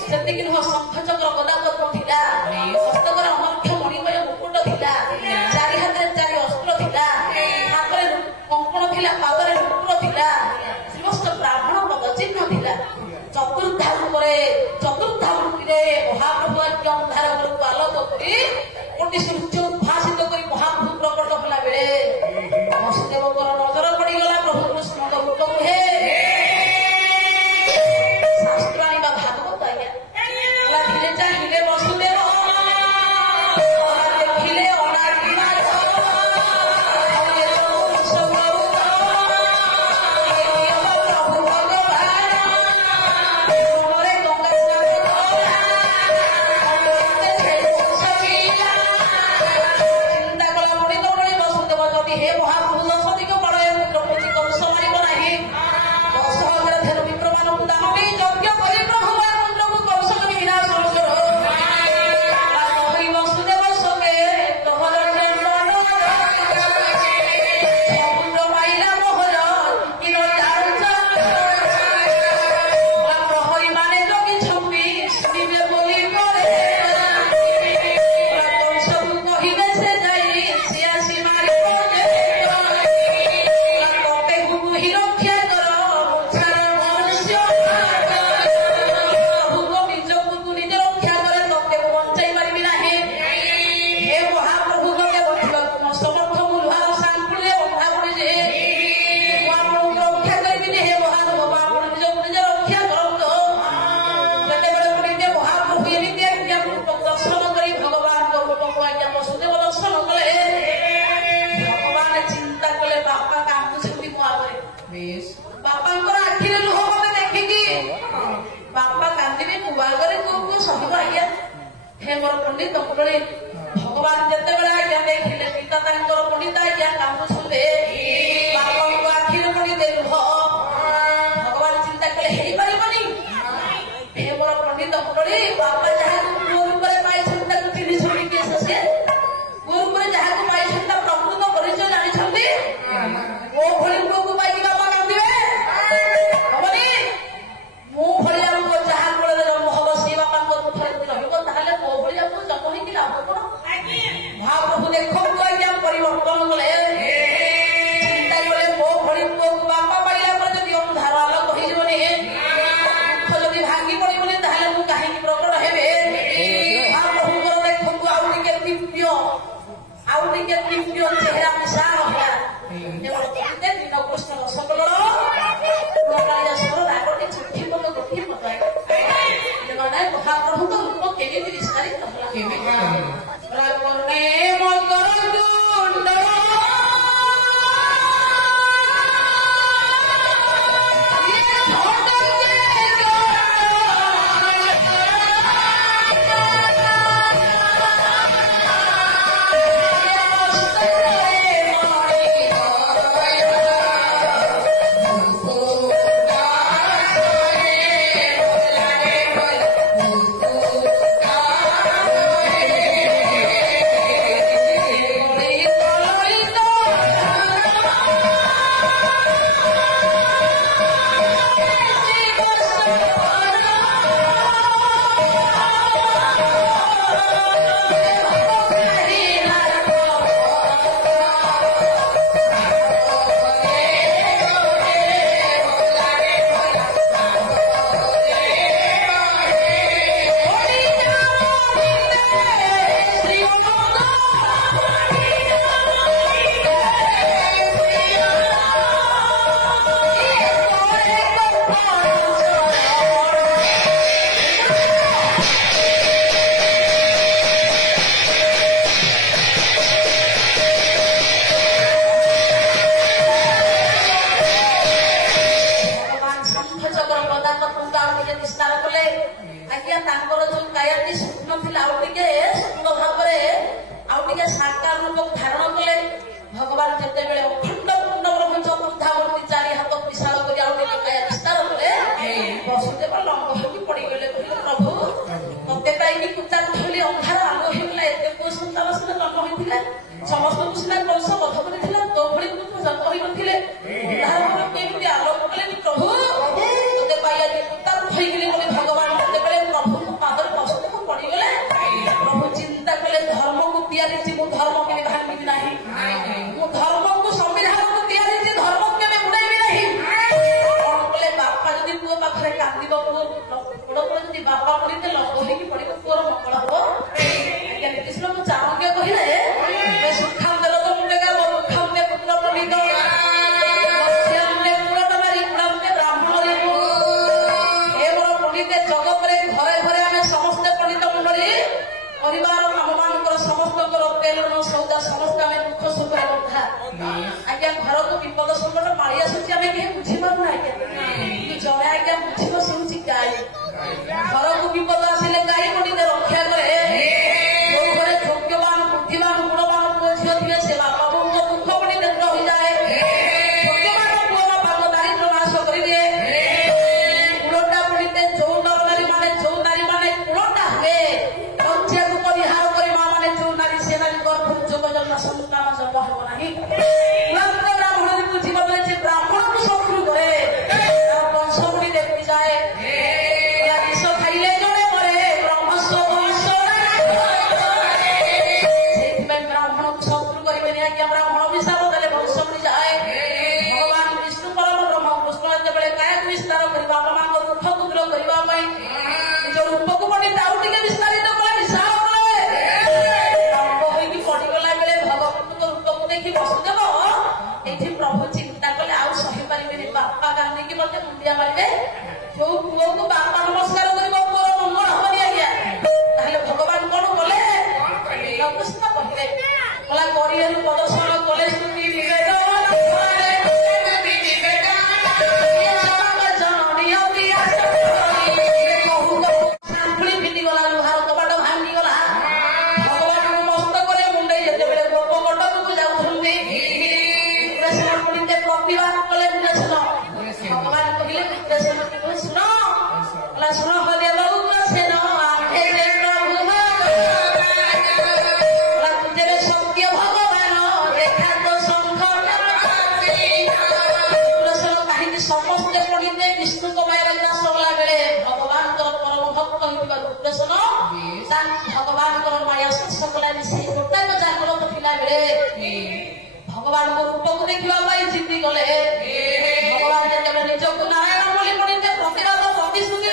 ସେତିକି ନୁହଁ ଶଙ୍ଖ ଚକ୍ର ଗଦା ପଦ୍ମ ଥିଲା ହସ୍ତକରେ ଅମର୍କ୍ଷ ମଣିମୟ ମୁକୁଟ ଥିଲା 4 ହାତରେ 4 ଅସ୍ତ୍ର ଥିଲା ହାତରେ କଙ୍କଣ ଥିଲା ପାଦରେ ରୁଦ୍ର ଥିଲା ସମସ୍ତ ବ୍ରାହ୍ମଣ ପଦଚିହ୍ନ ଥିଲା ଚତୁର୍ଦ୍ଧା ରୂପରେ ମହାପ୍ରଭୁ ଅନ୍ଧାର ଘରକୁ ଆଲୋକ କରି କୋଟି ସୂର୍ଯ୍ୟ ଉଦ୍ଭାସିତ କରି ମହାପ୍ରଭୁ ପ୍ରକଟ ହେଲା ବେଳେ ବସୁଦେବଙ୍କର ନଜର ପଡିଗଲା ପ୍ରଭୁ କୃଷ୍ଣଙ୍କ ରୂପକୁ ହେ ଶାସ୍ତ୍ରାଣୀ ବା ଭାଗବତ ଆଜ୍ଞା ଧିରେ ଚାହିଁଲେ ବସୁଦେବ ଦେଖିଲେ ଅନାଦିନାଥ ପ୍ରଭୁ ଭଗବାନ ମନରେ ଗଙ୍ଗା ସ୍ନାନ हे मोर पंडित मंडली भगवान जेतेबेले आज्ञा देखिले पिता तांकर पंडित आज्ञा कामुछुंदे बापा को आखिर पड़ी दे भगवान चिंता कले हेई परिबनी हे मोर पंडित मंडली बापा जहा गुरु ऊपर पाई चिंता को तिनी छोड़ी के ससे गुरु ऊपर जहा को पाई चिंता प्रकृत परिचय जानि छथि ओ भली को पाई बाबा कांदिबे हबनी मो भलिया को जहा कोले जन्म हबो से बापा को दुखरे रहइबो ताहले मो भलिया को जन्म होई कि लाभ कोन महाप्रभु देखो आज्ञा परिवर्तन कले चिंता कले मो भली को बापा पाइला पर जदि अंधार आलोक होई जबनी दुख जदि भांगी पड़िबनी ताहले मु काहे कि प्रकट हेबे महाप्रभु को देखो आउ टिके दिव्य चेहरा मिसा रहला केवल कहते दिन कृष्ण रसकल प्रकाया सर रागटी चिट्ठी को गठी मताय एमाने महाप्रभु तो रूप केबे भी विस्तारित होला केबे रागने मकर दुंड ब्रह्मस्व भगवान माया स्पर्श कलानी से गोटे जागृत थिला बेले भगवान को रूप को देखा जिंदी गले भगवान जब निजक नारायण बोली पड़े प्रतिराध प्रतिश्रुति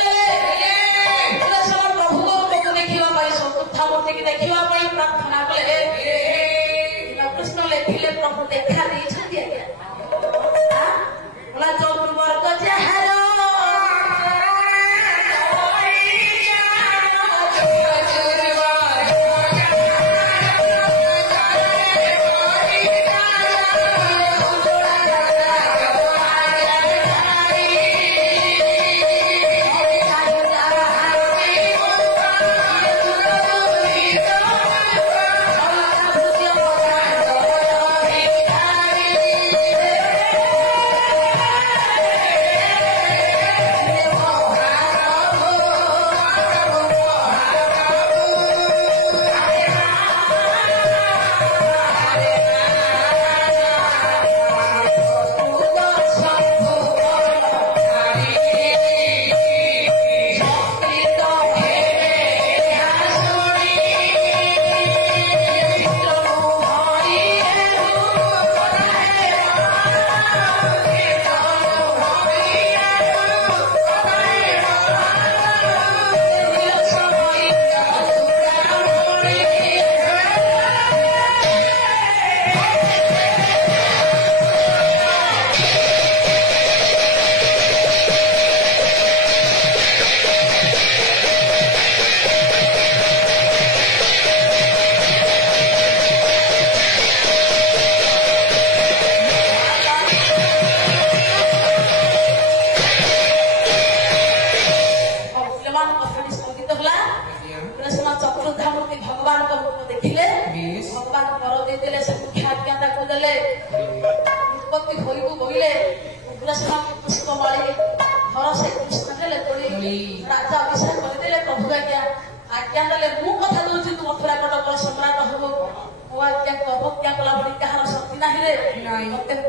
प्रभु को रूप को देखा चतुर्था मूर्ति की देखा प्रार्थना कले कृष्ण लिखिले प्रभु देखा दे बोला चतुर्वर्ग जहार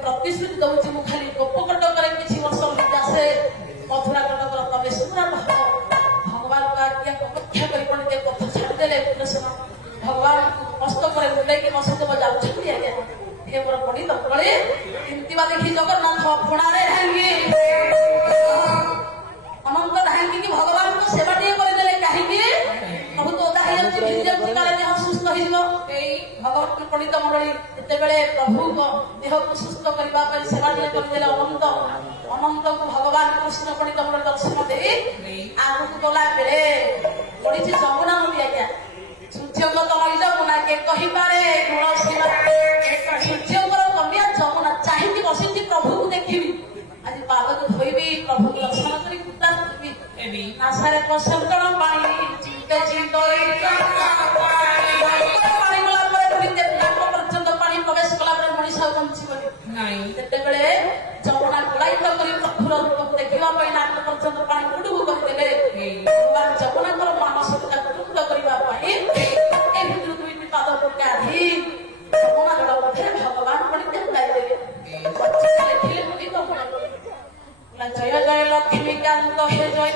प्रतिश्रुति दौर मु खाली गोपकट किसी वर्ष आसे मथुरा कटकर प्रवेश भगवान को आज्ञा अपेक्षा कर पथ छाड़देले भगवान कष्ट पर मुंडे मसदेव जाऊँगी आज्ञा हे मोर पंडित बड़े एमती देखी जगन्नाथ अपणारे ढांगी अनंत ढांगी कि भगवान को सेवा करदेले कहीं प्रभु तो ओदा देह सुस्थ हो भगवान पंडित मंडली जितेबले प्रभु देह को सुस्थ करने सेवा करदेले अनंत अनंत को भगवान कृष्ण पंडित मंडल दर्शन दे आगू गला बेले पड़ी जमुना नदी आज्ञा सूर्य तमिल जमुना के कहीपे गुण सूर्य कमिया जमुना चाहिए बसी प्रभु को देखी आज पाद को धोबी प्रभु को दर्शन कर कुटा देवी नासारे प्रसन्न पानी चिंता चिंता पानी गला पर्यंत पानी प्रवेश कला मनीष बंचीबे जमुना गुड़ाई प्रभुर रूप को देखा नाक पर्यंत पानी उडुबु करदे भगवान जगन्नाथ मानसिकता कुटुंब करने भितर दुईटी पाद को गाधी जमुना जल मध्य भगवान पंडित बुलाई जय जय लक्ष्मीकांत हे जय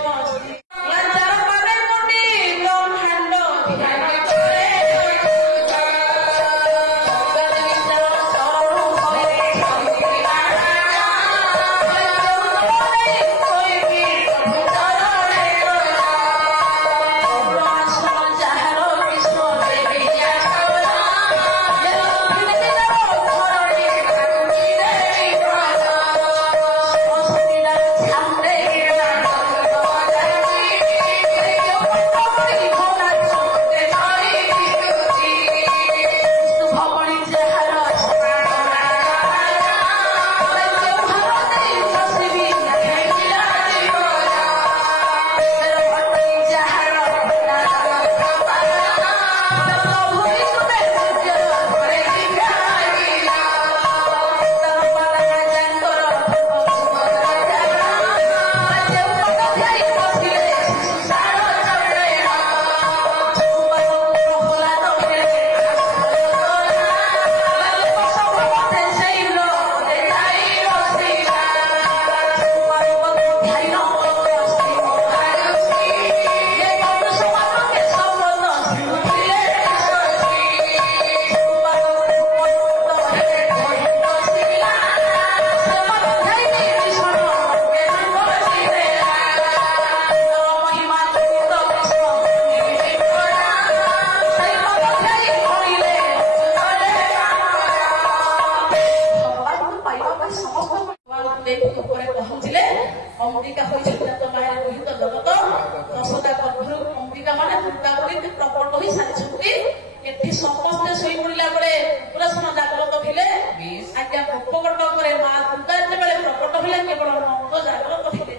ଉପକଟ ଉପରେ ମା ଦୁର୍ଗା ଯେତେବେଳେ ପ୍ରକଟ ହେଲେ କେବଳ ନନ୍ଦ ଜାଗ୍ରତ ଥିଲେ।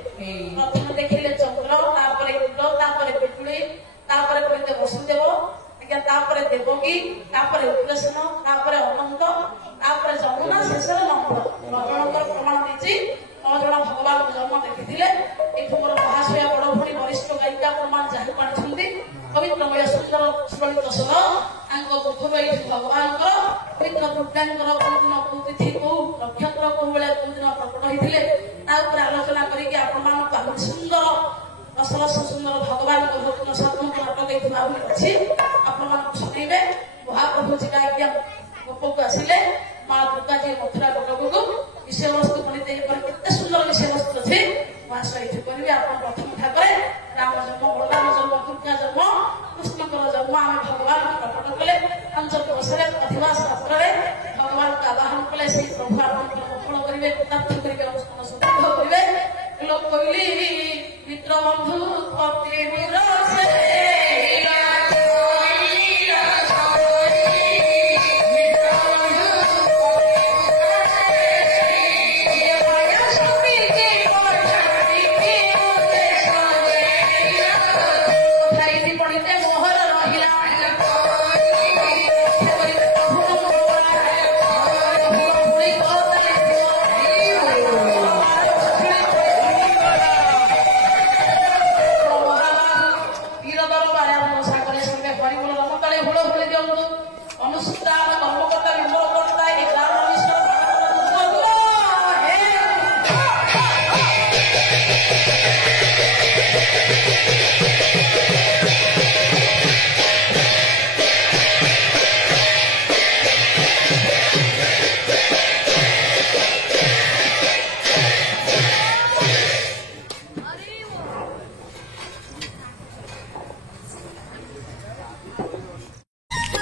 ପ୍ରଥମେ ଦେଖିଲେ ଚନ୍ଦ୍ର, ତାପରେ ଇନ୍ଦ୍ର, ତାପରେ ବିଜୁଳି, ତାପରେ କହିଲେ ବସୁଦେବ, ତାପରେ ଦେବକୀ, ତାପରେ ଉଗ୍ରସେନ, ତାପରେ ଅନନ୍ତ, ତାପରେ ଯମୁନା, ଶେଷରେ ନନ୍ଦ। 9 ଜଣଙ୍କର ପ୍ରମାଣ ଦେଇଛି 9 ଜଣ ଭଗବାନଙ୍କ ଜନ୍ମ ଦେଖିଥିଲେ। ଏଠୁ ମୋର ମହାଶୟା ବଡ ଭଉଣୀ ବରିଷ୍ଠ ଗାୟିକା ପ୍ରମାଣ ଯାହାକୁ ଆଣିଛନ୍ତି ପବିତ୍ରମୟ ସୁନ୍ଦର ସୁଲଳିତ ସ୍ୱର ତାଙ୍କ ମୁଖରୁ ଏଇଠି ଭଗବାନଙ୍କର ପବିତ୍ର ଦୁର୍ଗାଙ୍କର କୋଉଦିନ କୋଉ ତିଥି କୋଉ ନକ୍ଷତ୍ର କୋଉ ବେଳେ କୋଉଦିନ ପ୍ରକଟ ହେଇଥିଲେ ତା ଉପରେ ଆଲୋଚନା କରିକି ଆପଣମାନଙ୍କୁ ଆହୁରି ସୁନ୍ଦର ରସରସ ସୁନ୍ଦର ଭଗବାନଙ୍କ ଭକ୍ତ ସାଧୁଙ୍କ ନାଟକ ଏଇଠି ଆହୁରି ଅଛି ଆପଣମାନଙ୍କୁ ଶୁଣେଇବେ। ମହାପ୍ରଭୁ ଯିବା ଆଜ୍ଞା ଗୋପକୁ ଆସିଲେ ମା ଦୁର୍ଗାଜୀ ମଥୁରା ଗୋପକୁ ବିଷୟବସ୍ତୁ ଗଣିତ କେତେ ସୁନ୍ଦର ବିଷୟବସ୍ତୁ ଅଛି ମହାଶୟ ଏଇଠି କରିବେ। ଆପଣ ପ୍ରଥମ ଠାକରେ ରାମ ଜନ୍ମ, ବଳରାମ ଜନ୍ମ, ଦୁର୍ଗା ଜନ୍ମ, କୃଷ୍ଣଙ୍କର ଜନ୍ମ ଆମେ ଭଗବାନଙ୍କୁ ପ୍ରକଟ କଲେ। ପଞ୍ଚମ ବର୍ଷରେ ଅଧିବାସ ରାତ୍ରରେ ଭଗବାନଙ୍କୁ ଆବାହନ କଲେ। ସେଇ ପ୍ରଭୁ ଆପଣଙ୍କର ମଙ୍ଗଳ କରିବେ, କୃତାର୍ଥ କରିବେ, ଅନୁଷ୍ଠାନ ସୁଦୃଢ଼ କରିବେ। ଲୋକ କହିଲି ମିତ୍ର ବନ୍ଧୁ ଅତି ବିରସେ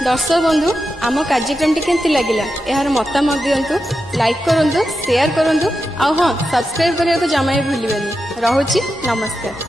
दर्शक बंधु आम कार्यक्रम केमती लगिला यार मतामत दिंतु, लाइक करूँ, शेयर करूँ, हाँ सब्सक्राइब करने को जमा भी भूलिए। रहुची नमस्कार।